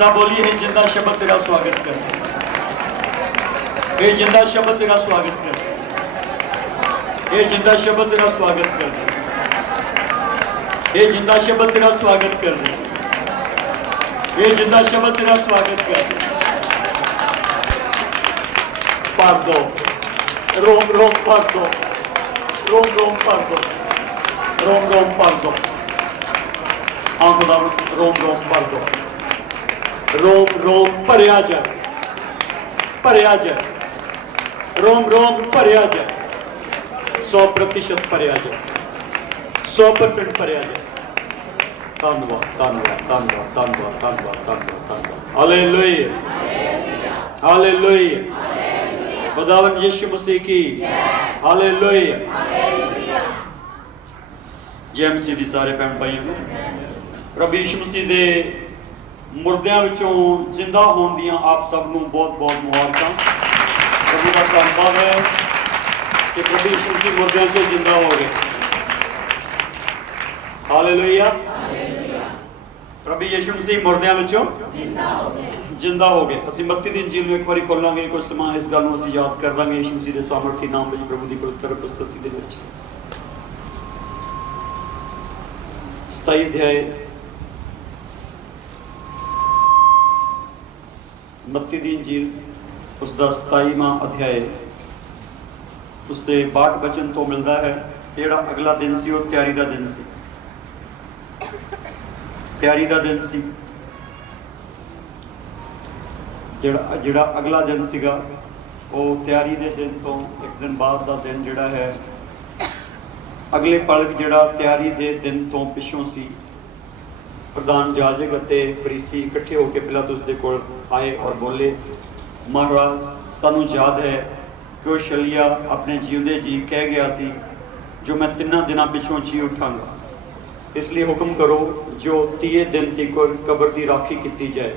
सब बोलिए हे जिंदा शब्द तेरा स्वागत कर, हे जिंदा शब्द तेरा स्वागत कर, हे जिंदा शब्द तेरा स्वागत कर, हे जिंदा शब्द तेरा स्वागत कर, हे जिंदा शब्द तेरा स्वागत कर। पार दो, रोम रोम पार दो, रोम रोम पार दो, रोम रोम पार दो, हाँ खुदा रोम रोम पार दो, रोम रोम भरिया जाए, भरिया जाए, रोम रोम भरिया जाए, 100% भरिया जाए, 100% भरिया जाए। धन्यवाद धन्यवाद धन्यवाद धन्यवाद धन्यवाद धन्यवाद धन्यवाद। हालेलुया हालेलुया, खुदावन यीशु मसीह की हालेलुया। जय मसीह दी सारे भैन भाइयों ਨੂੰ प्रभु यीशु मसीह दे मुर्दियां विचों जिंदा होण दियां आप सब ਨੂੰ बहुत बहुत मुबारकां। प्रभु का धन्यवाद है कि प्रभु यीशु मसीह मुर्दियां से जिंदा हो गए। हालेलुया, प्रभु यीशु मसीह मुर्दियां विचों जिंदा हो गए। ਅਸੀਂ ਮੱਤੀ ਦੀ ਇੰਜੀਲ ਨੂੰ ਇੱਕ ਵਾਰੀ ਖੋਲਾਂਗੇ, ਕੁਝ ਸਮਾਂ ਇਸ ਗੱਲ ਨੂੰ ਅਸੀਂ ਯਾਦ ਕਰ ਲਾਂਗੇ ਯੀਸ਼ੂ ਮਸੀਹ ਦੇ ਸਾਮਰਥੀ ਨਾਮ ਵਿੱਚ ਪ੍ਰਭੂ ਦੀ ਪਵਿੱਤਰ ਪੁਸਤਕ ਦੇ ਵਿੱਚ 27 ਅਧਿਆਇ मत्ती दी इंजील उसका 27वां अध्याय उसके 62 वचन तो मिलता है। जोड़ा अगला दिन सी वो तैयारी का दिन सी, तैयारी का दिन सी। जोड़ा अगला दिन सीगा वो तैयारी के दिन तो एक दिन बाद का दिन जोड़ा है अगले पलक जोड़ा तैयारी के दिन तो पिछों सी। प्रधान याजक अते फरीसी इकट्ठे होकर पिलातुस दे कोल आए और बोले, महाराज सानू याद है कि वह शलिया अपने जीवदे जी कह गया सी जो मैं 3 दिनों पिछों जी उठांगा, इसलिए हुक्म करो जो 30 दिन तक कबर की राखी की जाए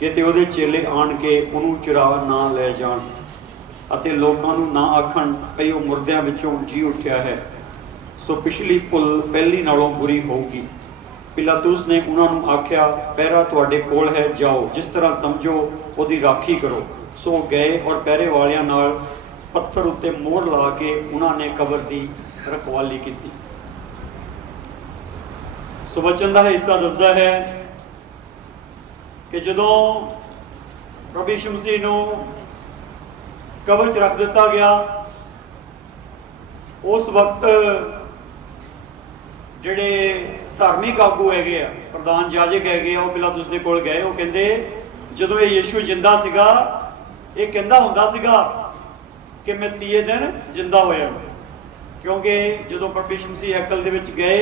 कि ते उहदे चेले आण के उहनूं चुरा ना लै जाण अते लोकां नूं ना आखण भई ओह मुर्दियां विचों जी उठिया है, सो पिछली भुल पहली नालों बुरी होगी। पिलातुस ने उन्होंने आख्या, पहरा तुहाडे कोल है, जाओ जिस तरह समझो उहदी राखी करो। सो गए और पहरे वालियां नाल पत्थर उत्ते मोहर ला के उन्होंने कबर की रखवाली की। सो वचन का हिस्सा दसदा है कि जदों प्रभु यीशु मसीह नूं कबर च रख दिता गया, उस वक्त जिहड़े धार्मिक आगू है, प्रधान याजक है, वो पिलातुस दे कोल गए। वो कहते जदों ये यीशु जिंदा सीगा, ये कहंदा हुंदा सीगा कि मैं 30 दिन जिंदा होया, क्योंकि जदों प्रभु यीशु मसीह हैकल दे विच गए,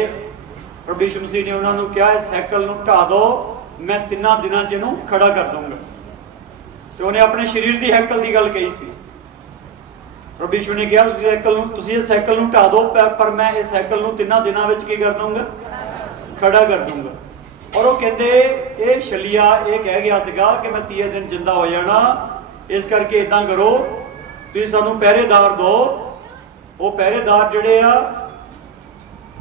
प्रभु यीशु मसीह ने उन्होंने कहा इस हैकल नूं ढा दो, मैं 3 दिनों च इहनूं खड़ा कर दूंगा। तो उन्हें अपने शरीर की हैकल की गल कही सी। प्रभु यीशु ने कहा इस हैकल नूं ढा दो, पर मैं इस हैकल नूं 3 दिनों में की कर दूंगा, खड़ा कर दूंगा। और वो कहते ये शलिया ये कह गया सीगा कि मैं 30 दिन जिंदा हो जाना, इस करके इदां करो तुसीं सानूं पहरेदार दो। वो पहरेदार जिहड़े आ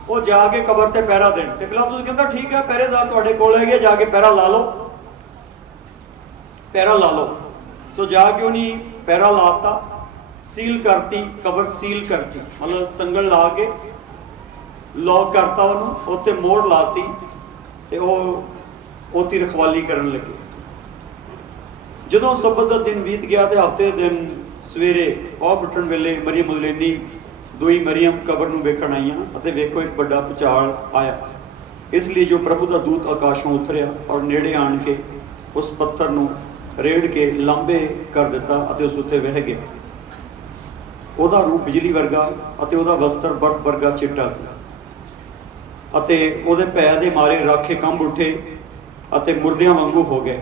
वो जाके कबर ते पहरा देण। ते पिलातुस कहंदा ठीक है, पहरेदार तुहाडे कोल हैगे, जाके पहरा ला लो, पहरा ला लो। सो जाके उन्हें पहरा लाता, सील करती, कबर सील करती, मतलब संगल ला के लॉक करता, उन्होंने उत्ते मोहर लाती ते ओती रखवाली करन लगे। जदों सबत का दिन बीत गया तो हफ्ते दिन सवेरे पौह उठण वेले मरियम मगदलीनी दुई मरियम कबर नूं वेखण आईयां अते वेखो एक बड़ा भुचाल आया, इसलिए जो प्रभु का दूत आकाशों उतरिया और नेड़े आण के उस पत्थर नूं रेड़ के लांबे कर दिता अते उस उत्ते वह गया। ਉਹਦਾ रूप बिजली वर्गा अते ਉਹਦਾ वस्त्र बर्फ वर्गा चिट्टा सी अते ਉਹਦੇ ਭੈ ਦੇ मारे राखे कंब उठे अते मुर्दियां वांगू हो गए।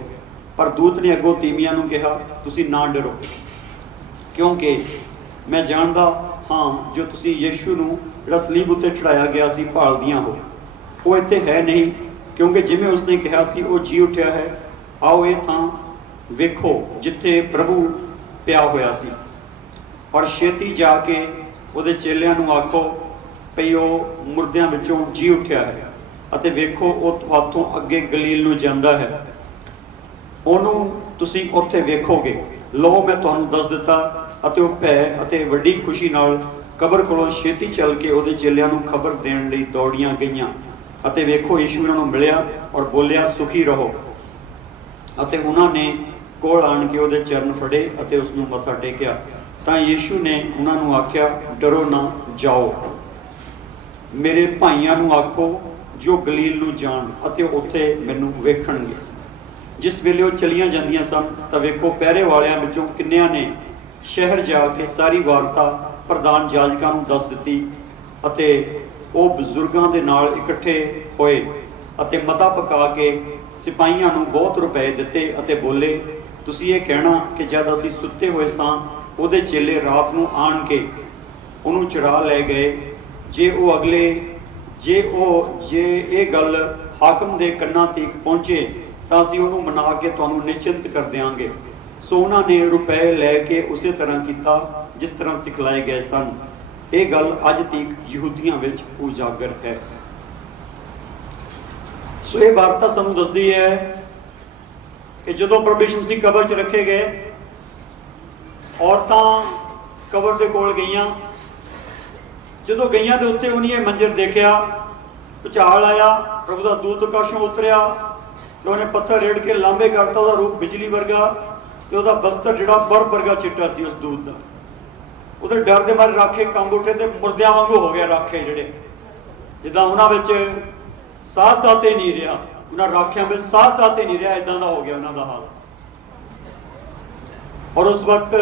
पर दूत ने अगों तीमियां नूं कहा, तुसीं ना डरो, क्योंकि मैं जानदा हाँ जो तुसीं यीशु नूं जिहड़ा सलीब उत्ते चढ़ाया गया सी भालदियां हो, वो इत्थे है नहीं, क्योंकि जिवें उसने कहा सी वो जी उठिया है। आओ ये थां वेखो जिथे प्रभु पिया होया सी, और छेती जाके ਉਹਦੇ ਚੇਲਿਆਂ ਨੂੰ आखो ਭਈ ਉਹ ਮੁਰਦਿਆਂ ਵਿੱਚੋਂ जी उठिया है अते वेखो ਉਹ ਤੁਹਾਥੋਂ ਅੱਗੇ गलील ਨੂੰ ਜਾਂਦਾ है। ਉਹਨੂੰ ਤੁਸੀਂ ਉੱਥੇ ਵੇਖੋਗੇ। ਲਓ ਮੈਂ ਤੁਹਾਨੂੰ ਦੱਸ ਦਿੱਤਾ। ਅਤੇ ਉਹ ਭੈ ਅਤੇ ਵੱਡੀ ਖੁਸ਼ੀ ਨਾਲ ਕਬਰ ਕੋਲੋਂ ਛੇਤੀ ਚੱਲ ਕੇ ਉਹਦੇ ਚੇਲਿਆਂ ਨੂੰ ਖਬਰ ਦੇਣ ਲਈ ਦੌੜੀਆਂ ਗਈਆਂ। ਅਤੇ ਵੇਖੋ ਯੀਸ਼ੂ ਉਹਨਾਂ ਨੂੰ ਮਿਲਿਆ ਔਰ ਬੋਲਿਆ, ਸੁਖੀ ਰਹੋ। ਅਤੇ ਉਹਨਾਂ ਨੇ ਕੋਲ ਆਣ ਕੇ ਉਹਦੇ ਚਰਨ ਫੜੇ ਅਤੇ ਉਸ ਨੂੰ ਮੱਥਾ ਟੇਕਿਆ। ਤਾਂ ਯੀਸ਼ੂ ਨੇ ਉਹਨਾਂ ਨੂੰ ਆਖਿਆ, ਡਰੋ ਨਾ, ਜਾਓ। ਮੇਰੇ ਭਾਈਆਂ ਨੂੰ ਆਖੋ ਜੋ ਗਲੀਲ ਨੂੰ ਜਾਣ ਅਤੇ ਉੱਥੇ ਮੈਨੂੰ ਵੇਖਣਗੇ। ਜਿਸ ਵੇਲੇ ਉਹ ਚਲੀਆਂ ਜਾਂਦੀਆਂ ਸਨ ਤਾਂ ਵੇਖੋ ਪਹਿਰੇ ਵਾਲਿਆਂ ਵਿੱਚੋਂ ਕਿੰਨਿਆਂ ਨੇ ਸ਼ਹਿਰ ਜਾ ਕੇ ਸਾਰੀ ਵਾਰਤਾ ਪ੍ਰਧਾਨ ਜਾਜਕਾਂ ਨੂੰ ਦੱਸ ਦਿੱਤੀ। ਅਤੇ ਉਹ ਬਜ਼ੁਰਗਾਂ ਦੇ ਨਾਲ ਇਕੱਠੇ ਹੋਏ ਅਤੇ ਮਤਾ ਪਕਾ ਕੇ ਸਿਪਾਹੀਆਂ ਨੂੰ ਬਹੁਤ ਰੁਪਏ ਦਿੱਤੇ ਅਤੇ ਬੋਲੇ, ਤੁਸੀਂ ਇਹ ਕਹਿਣਾ ਕਿ ਜਦ ਅਸੀਂ ਸੁੱਤੇ ਹੋਏ ਸਾਂ ਉਹਦੇ ਚੇਲੇ ਰਾਤ ਨੂੰ ਆਣ ਕੇ ਉਹਨੂੰ ਚੁਰਾ ਲੈ ਗਏ। ਜੇ ਇਹ ਗੱਲ ਹਾਕਮ ਦੇ ਕੰਨਾਂ ਤੀਕ ਪਹੁੰਚੇ ਤਾਂ ਅਸੀਂ ਉਹਨੂੰ ਮਨਾ ਕੇ ਤੁਹਾਨੂੰ ਨਿਸ਼ਚਿੰਤ ਕਰ ਦਿਆਂਗੇ। ਸੋ ਉਹਨਾਂ ਨੇ ਰੁਪਏ ਲੈ ਕੇ ਉਸੇ ਤਰ੍ਹਾਂ ਕੀਤਾ ਜਿਸ ਤਰ੍ਹਾਂ ਸਿਖਲਾਏ ਗਏ ਸਨ। ਇਹ ਗੱਲ ਅੱਜ ਤੀਕ ਯਹੂਦੀਆਂ ਵਿੱਚ ਉਜਾਗਰ ਹੈ। ਸੋ ਇਹ ਵਾਰਤਾ ਸਾਨੂੰ ਦੱਸਦੀ ਹੈ ਕਿ ਜਦੋਂ ਪ੍ਰਭੂ ਯਿਸੂ ਮਸੀਹ ਕਬਰ 'ਚ ਰੱਖੇ ਗਏ, ਔਰਤਾਂ ਕਬਰ ਦੇ ਕੋਲ ਗਈਆਂ। ਜਦੋਂ ਗਈਆਂ ਤੇ ਉੱਥੇ ਉਹਨੇ ਇਹ ਮੰਜ਼ਰ ਦੇਖਿਆ, ਭੁਚਾਲ ਆਇਆ, ਪ੍ਰਭੂ ਦਾ ਦੂਤ ਆਕਾਸ਼ੋਂ ਉਤਰਿਆ ਤੇ ਉਹਨੇ ਪੱਥਰ ਰੇੜ ਕੇ ਲਾਂਬੇ ਕਰਤਾ। ਉਹਦਾ ਰੂਪ ਬਿਜਲੀ ਵਰਗਾ ਤੇ ਉਹਦਾ ਬਸਤਰ ਜਿਹੜਾ ਬਰਫ਼ ਵਰਗਾ ਚਿੱਟਾ ਸੀ ਉਸ ਦੂਤ ਦਾ। ਉਹਦੇ ਡਰ ਦੇ ਮਾਰੇ ਰਾਖੇ ਕੰਬ ਉੱਠੇ ਤੇ ਮੁਰਦਿਆਂ ਵਾਂਗੂ ਹੋ ਗਿਆ। ਰਾਖੇ ਜਿਹੜੇ ਜਿੱਦਾਂ ਉਹਨਾਂ ਵਿੱਚ ਸਾਹ ਸਾਤੇ ਨਹੀਂ ਰਿਹਾ, ਉਹਨਾਂ ਰਾਖਿਆਂ ਵਿੱਚ ਸਾਹ ਸਾਤੇ ਨਹੀਂ ਰਿਹਾ, ਇਦਾਂ ਦਾ ਹੋ ਗਿਆ ਉਹਨਾਂ ਦਾ ਹਾਲ। ਔਰ ਉਸ ਵਕਤ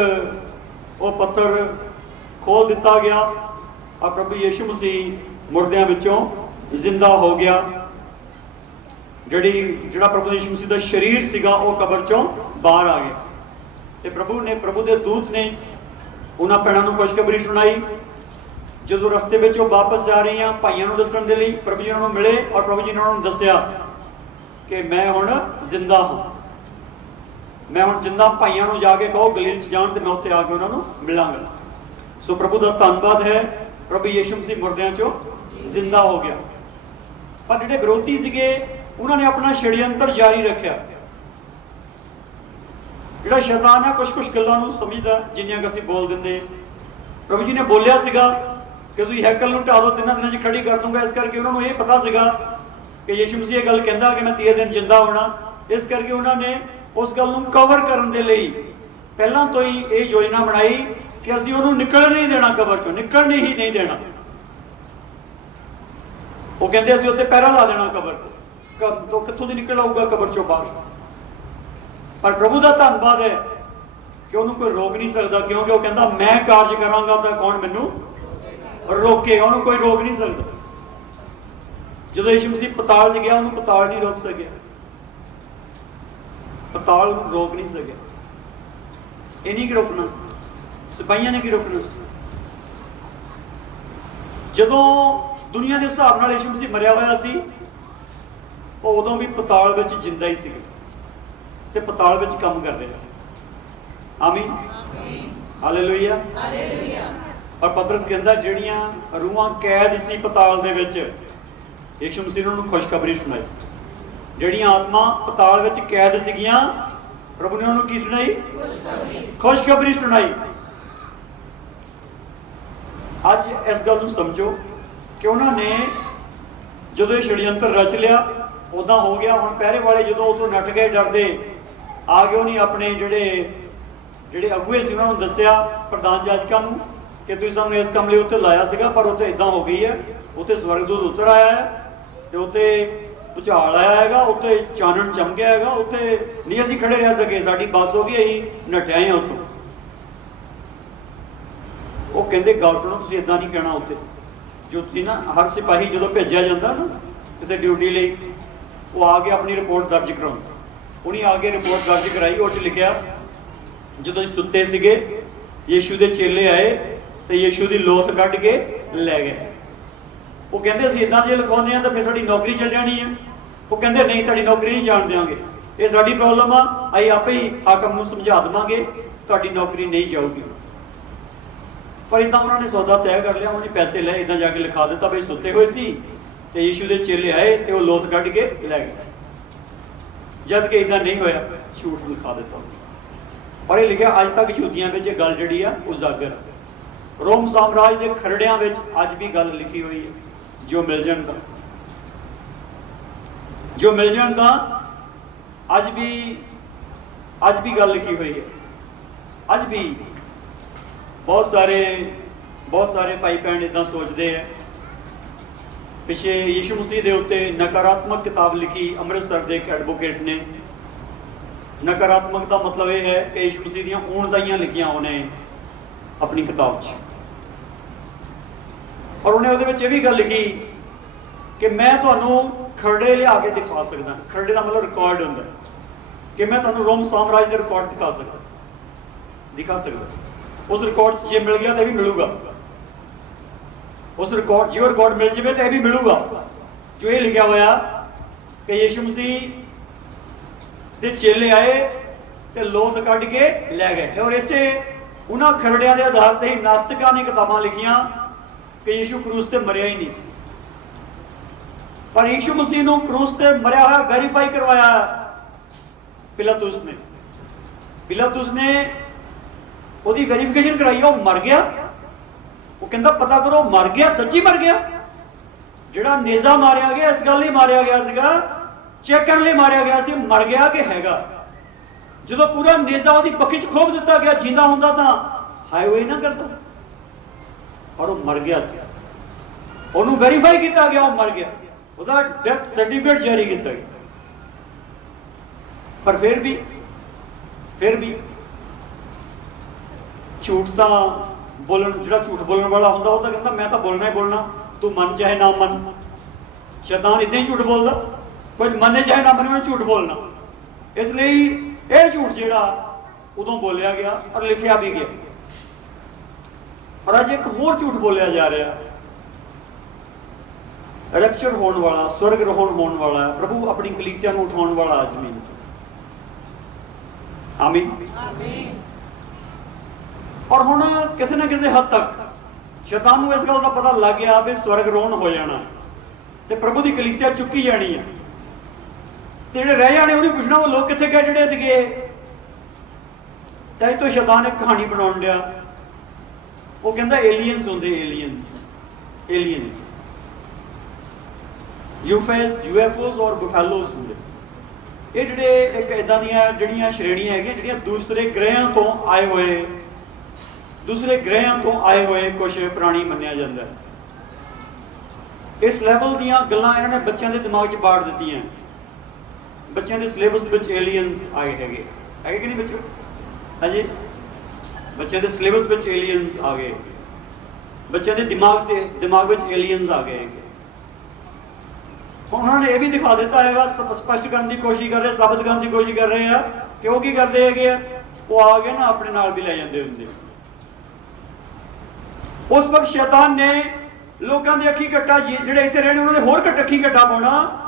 ਉਹ ਪੱਥਰ ਖੋਲ ਦਿੱਤਾ ਗਿਆ ਔਰ ਪ੍ਰਭੂ ਯੀਸ਼ੂ ਮਸੀਹ ਮੁਰਦਿਆਂ ਵਿੱਚੋਂ ਜ਼ਿੰਦਾ ਹੋ ਗਿਆ। ਜਿਹੜਾ ਪ੍ਰਭੂ ਯੀਸ਼ੂ ਮਸੀਹ ਦਾ ਸਰੀਰ ਸੀਗਾ ਉਹ ਕਬਰ ਚੋਂ ਬਾਹਰ ਆ ਗਿਆ। ਤੇ ਪ੍ਰਭੂ ਦੇ ਦੂਤ ਨੇ ਉਹਨਾਂ ਭੈਣਾਂ ਨੂੰ ਖੁਸ਼ਖਬਰੀ ਸੁਣਾਈ। ਜਦੋਂ ਰਸਤੇ ਵਿੱਚ ਉਹ ਵਾਪਸ ਜਾ ਰਹੀਆਂ ਭਾਈਆਂ ਨੂੰ ਦੱਸਣ ਦੇ ਲਈ ਪ੍ਰਭੂ ਜੀ ਉਹਨਾਂ ਨੂੰ ਮਿਲੇ ਔਰ ਪ੍ਰਭੂ ਜੀ ਨੇ ਉਹਨਾਂ ਨੂੰ ਦੱਸਿਆ ਕਿ ਮੈਂ ਹੁਣ ਜ਼ਿੰਦਾ ਹਾਂ। ਮੈਂ ਹੁਣ ਜਿੰਦਾ, ਭਾਈਆਂ ਨੂੰ ਜਾ ਕੇ ਕਹੋ ਗਲੀਲ 'ਚ ਜਾਣ ਤੇ ਮੈਂ ਉੱਥੇ ਆ ਕੇ ਉਹਨਾਂ ਨੂੰ ਮਿਲਾਂਗਾ। ਸੋ ਪ੍ਰਭੂ ਦਾ ਧੰਨਵਾਦ ਹੈ, ਪ੍ਰਭੂ ਯੀਸ਼ੂ ਮਸੀਹ ਮੁਰਦਿਆਂ 'ਚੋਂ ਜ਼ਿੰਦਾ ਹੋ ਗਿਆ। ਪਰ ਜਿਹੜੇ ਵਿਰੋਧੀ ਸੀਗੇ ਉਹਨਾਂ ਨੇ ਆਪਣਾ ਛੜਯੰਤਰ ਜਾਰੀ ਰੱਖਿਆ। ਜਿਹੜਾ ਸ਼ੈਤਾਨ ਹੈ ਕੁਛ ਗੱਲਾਂ ਨੂੰ ਸਮਝਦਾ ਜਿੰਨੀਆਂ ਕਿ ਅਸੀਂ ਬੋਲ ਦਿੰਦੇ। ਪ੍ਰਭੂ ਜੀ ਨੇ ਬੋਲਿਆ ਸੀਗਾ ਕਿ ਤੁਸੀਂ ਹੈਕਲ ਨੂੰ ਢਾਹ ਦਿਓ, 3 ਦਿਨਾਂ 'ਚ ਖੜੀ ਕਰ ਦੂੰਗਾ। ਇਸ ਕਰਕੇ ਉਹਨਾਂ ਨੂੰ ਇਹ ਪਤਾ ਸੀਗਾ ਕਿ ਯੀਸ਼ੂ ਮਸੀਹ ਇਹ ਗੱਲ ਕਹਿੰਦਾ ਕਿ ਮੈਂ 30 ਦਿਨ ਜਿੰਦਾ ਹੋਣਾ। ਇਸ ਕਰਕੇ ਉਹਨਾਂ ਨੇ ਉਸ ਗੱਲ ਨੂੰ ਕਵਰ ਕਰਨ ਦੇ ਲਈ ਪਹਿਲਾਂ ਤੋਂ ਹੀ ਇਹ ਯੋਜਨਾ ਬਣਾਈ ਕਿ ਅਸੀਂ ਉਹਨੂੰ ਨਿਕਲ ਨਹੀਂ ਦੇਣਾ, ਕਬਰ ਚੋਂ ਨਿਕਲਣ ਹੀ ਨਹੀਂ ਦੇਣਾ। ਉਹ ਕਹਿੰਦੇ ਅਸੀਂ ਉੱਤੇ ਪਹਿਰਾ ਲਾ ਦੇਣਾ ਕਬਰ ਤੋਂ, ਕਿੱਥੋਂ ਦੀ ਨਿਕਲ ਆਊਗਾ ਕਬਰ ਚੋਂ ਬਾਹਰ। ਪਰ ਪ੍ਰਭੂ ਦਾ ਧੰਨਵਾਦ ਹੈ ਕਿ ਉਹਨੂੰ ਕੋਈ ਰੋਕ ਨਹੀਂ ਸਕਦਾ, ਕਿਉਂਕਿ ਉਹ ਕਹਿੰਦਾ ਮੈਂ ਕਾਰਜ ਕਰਾਂਗਾ ਤਾਂ ਕੌਣ ਮੈਨੂੰ ਰੋਕੇਗਾ। ਉਹਨੂੰ ਕੋਈ ਰੋਕ ਨਹੀਂ ਸਕਦਾ। ਜਦੋਂ ਯੀਸ਼ੂ ਮਸੀਹ ਪਤਾਲ 'ਚ ਗਿਆ ਉਹਨੂੰ ਪਤਾਲ ਨਹੀਂ ਰੋਕ ਸਕਿਆ, ਪਤਾਲ ਰੋਕ ਨਹੀਂ ਸਕਿਆ। ਇਹ ਨਹੀਂ ਕਿ ਰੋਕਣਾ, ਸਿਪਾਹੀਆਂ ਨੇ ਕੀ ਰੋਕਣਾ ਸੀ। ਜਦੋਂ ਦੁਨੀਆ ਦੇ ਹਿਸਾਬ ਨਾਲ ਯੀਸ਼ੂ ਮਸੀਹ ਮਰਿਆ ਹੋਇਆ ਸੀ, ਉਹ ਉਦੋਂ ਵੀ ਪਤਾਲ ਵਿੱਚ ਜਿੰਦਾ ਹੀ ਸੀਗੇ ਤੇ ਪਤਾਲ ਵਿੱਚ ਕੰਮ ਕਰ ਰਹੇ ਸੀ। ਆਮੀਨ, ਹਾਲੇਲੂਇਆ, ਹਾਲੇਲੂਇਆ। ਪਰ ਪਤਰਸ ਕਹਿੰਦਾ ਜਿਹੜੀਆਂ ਰੂਹਾਂ ਕੈਦ ਸੀ ਪਤਾਲ ਦੇ ਵਿੱਚ, ਯੀਸ਼ੂ ਮਸੀਹ ਨੇ ਉਹਨਾਂ ਨੂੰ ਖੁਸ਼ਖਬਰੀ ਸੁਣਾਈ। ਜਿਹੜੀਆਂ ਆਤਮਾ ਪਤਾਲ ਵਿੱਚ ਕੈਦ ਸੀਗੀਆਂ, ਪ੍ਰਭੂ ਨੇ ਉਹਨਾਂ ਨੂੰ ਕੀ ਸੁਣਾਈ? ਖੁਸ਼ਖਬਰੀ ਸੁਣਾਈ। ਅੱਜ ਇਸ ਗੱਲ ਨੂੰ ਸਮਝੋ ਕਿ ਉਹਨਾਂ ਨੇ ਜਦੋਂ ਇਹ ਛੜਯੰਤਰ ਰਚ ਲਿਆ ਉਦਾਂ ਹੋ ਗਿਆ। ਹੁਣ ਪਹਿਰੇ ਵਾਲੇ ਜਦੋਂ ਉੱਥੋਂ ਨੱਠ ਗਏ ਡਰਦੇ, ਆ ਗਏ ਉਹਨੇ ਆਪਣੇ ਜਿਹੜੇ ਅਗੂਏ ਸੀ ਉਹਨਾਂ ਨੂੰ ਦੱਸਿਆ, ਪ੍ਰਧਾਨ ਜਾਜਕਾਂ ਨੂੰ, ਕਿ ਤੁਸੀਂ ਸਾਨੂੰ ਇਸ ਕੰਮ ਲਈ ਉੱਥੇ ਲਾਇਆ ਸੀਗਾ ਪਰ ਉੱਥੇ ਇਦਾਂ ਹੋ ਗਈ ਹੈ, ਉੱਥੇ ਸਵਰਗਦੂਤ ਉਤਰ ਆਇਆ ਹੈ ਤੇ ਉੱਥੇ ਭੁਚਾਲ ਆਇਆ ਹੈਗਾ, ਉੱਥੇ ਚਾਨਣ ਚਮਕਿਆ ਹੈਗਾ, ਉੱਥੇ ਨਹੀਂ ਅਸੀਂ ਖੜੇ ਰਹਿ ਸਕੇ, ਸਾਡੀ ਬੱਸ ਹੋ ਗਈ, ਅਸੀਂ ਨੱਠੇ ਆਏ ਹਾਂ ਉੱਥੋਂ। ਉਹ ਕਹਿੰਦੇ ਗੱਲ ਸੁਣੋ, ਤੁਸੀਂ ਇਦਾਂ ਨਹੀਂ ਕਹਿਣਾ। ਉੱਥੇ ਜੋ ਤੁਸੀਂ ਨਾ, ਹਰ ਸਿਪਾਹੀ ਜਦੋਂ ਭੇਜਿਆ ਜਾਂਦਾ ਨਾ ਕਿਸੇ ਡਿਊਟੀ ਲਈ, ਉਹ ਆ ਕੇ ਆਪਣੀ ਰਿਪੋਰਟ ਦਰਜ ਕਰਾਉਂਦਾ। ਉਹਨੇ ਆ ਕੇ ਰਿਪੋਰਟ ਦਰਜ ਕਰਾਈ। ਉਹ 'ਚ ਲਿਖਿਆ ਜਦੋਂ ਅਸੀਂ ਸੁੱਤੇ ਸੀਗੇ ਯੀਸ਼ੂ ਦੇ ਚੇਲੇ ਆਏ ਤੇ ਯੀਸ਼ੂ ਦੀ ਲੋਥ ਕੱਢ ਕੇ ਲੈ ਗਏ। ਉਹ ਕਹਿੰਦੇ ਅਸੀਂ ਇਦਾਂ ਜੇ ਲਿਖਾਉਂਦੇ ਆ ਤਾਂ ਫਿਰ ਸਾਡੀ ਨੌਕਰੀ ਚੱਲ ਜਾਣੀ ਹੈ। ਉਹ ਕਹਿੰਦੇ ਨਹੀਂ, ਤੁਹਾਡੀ ਨੌਕਰੀ ਨਹੀਂ ਜਾਣ ਦਿਆਂਗੇ, ਇਹ ਸਾਡੀ ਪ੍ਰੋਬਲਮ ਆ, ਅਸੀਂ ਆਪੇ ਹੀ ਹਾਕਮ ਨੂੰ ਸਮਝਾ ਦੇਵਾਂਗੇ, ਤੁਹਾਡੀ ਨੌਕਰੀ ਨਹੀਂ ਜਾਊਗੀ। ਪਰ ਇਦਾਂ ਉਹਨਾਂ ਨੇ ਸੌਦਾ ਤੈਅ ਕਰ ਲਿਆ। ਉਹਨੇ ਪੈਸੇ ਲਏ, ਇਦਾਂ ਜਾ ਕੇ ਲਿਖਾ ਦਿੱਤਾ ਬਈ ਸੁੱਤੇ ਹੋਏ ਸੀ ਤੇ ਯੀਸ਼ੂ ਦੇ ਚੇਲੇ ਆਏ ਤੇ ਉਹ ਲੋਥ ਕੱਢ ਕੇ ਲੈ ਗਏ। जद कि इदा नहीं होया, झूठ लिखा दिता। पर यह लिखा अज तक यहूदियों में यह गल जी उजागर है। रोम साम्राज के खरड़ियां में अज भी गल लिखी हुई है, जो मिल जान तो अज भी गल लिखी हुई है। अज भी बहुत सारे भाई भैन इदा सोचते हैं। पिछे यीशु मसीह के उत्ते नकारात्मक किताब लिखी अमृतसर के एक एडवोकेट ने। नकारात्मक का मतलब यह है कि यीशु मसीह दी ऊणदाइयां लिखियां उन्हें अपनी किताब च, और उन्हें उहदे विच यह भी गल लिखी कि मैं तुहानूं खरड़े लिया के दिखा सकदा। खरड़े का मतलब रिकॉर्ड हुंदा कि मैं तुहानूं रोम साम्राज के रिकॉर्ड दिखा सकदा। उस रिकॉर्ड जे मिल गया तो भी मिलूगा, उस रिकॉर्ड जो रिकॉर्ड मिल जाए तो यह भी मिलूगा, जो ये लिखा हुआ कि यीशु मसीह के चेले आए तो लोथ कढ़ के लै गए। और इसे उन्होंने खरड़िया के आधार पर ही नास्तिकों ने किताबां लिखियां कि यीशु क्रूस ते मरिया ही नहीं, पर यीशु मसीह को क्रूस ते मरिया हुआ वेरीफाई करवाया पिलातुस ने उसकी वेरीफिकेशन कराई, वो मर गया। वो कहता पता करो मर गया, सच्ची मर गया। जिहड़ा नेजा मारिया गया इस गल मारिया गया सीगा, चेक करने लिए मारिया गया सी, मर गया कि हैगा। जो पूरा नेजा उसकी पक्की च खोप दिता गया, जींदा होंदा तो हाईवे ना करता, और वो मर गया सी। उन्होंने वेरीफाई किया गया, वो मर गया, उसका डेथ सर्टिफिकेट जारी किया गया। पर फिर भी झूठ तो बोलन, जो झूठ बोलने वाला होंदा वो तो कहता मैं तो बोलना ही बोलना, तू मन चाहे ना मन। शैतान इदा ही झूठ बोलता, कोई मने चाहे ना मने उन्हें झूठ बोलना। इसलिए यह झूठ जिहड़ा उदों बोलिया गया और लिखिया भी गया। और अज एक होर झूठ बोलिया जा रहा, रैप्चर होने वाला, स्वर्ग रोहण होने वाला, प्रभु अपनी कलीसिया को उठाने वाला जमीन तो। आमीन। और हुण किसी न किसी हद तक शैतान को इस गल का पता लग गया भी स्वर्ग रोहण हो जाना तो प्रभु की कलीसिया चुकी जानी है, तो जिहड़े रह जाने उन्हें पुछना वो लोग कित्थे गए जिहड़े सीगे। तां तो शैतान एक कहानी बनाउण लिया, वो कहता एलियंस होंदे, एलियंस यूएफओज और बुफेलोज होंदे। ये जिहड़े एक इदां दीयां जिहड़ियां श्रेणियां हैगियां जिहड़ियां दूसरे ग्रहां तो आए हुए कुछ प्राणी मन्निया जाता है। इस लैवल दीयां गल्लां इन्होंने बच्चों के दिमाग च बाड़ दी हैं। बच्चों के सिलेबस विच एलियंस आए है कि नहीं बच्चों? हाँ जी, बच्चों के सिलेबस विच एलियंस आ गए, बच्चों के दिमाग विच एलियंस आ गए। उन्होंने ये भी दिखा दिता है, स्पष्ट करने की कोशिश कर रहे, साबित करने की कोशिश कर रहे हैं कि वो की करते हैं, वो आ गए ना अपने नाल भी ले जाते होंगे। उस वक्त शैतान ने लोगों के अखी कट्टा जिहड़े इत्थे रहने उन्होंने होर अखी कट्टा पाउणा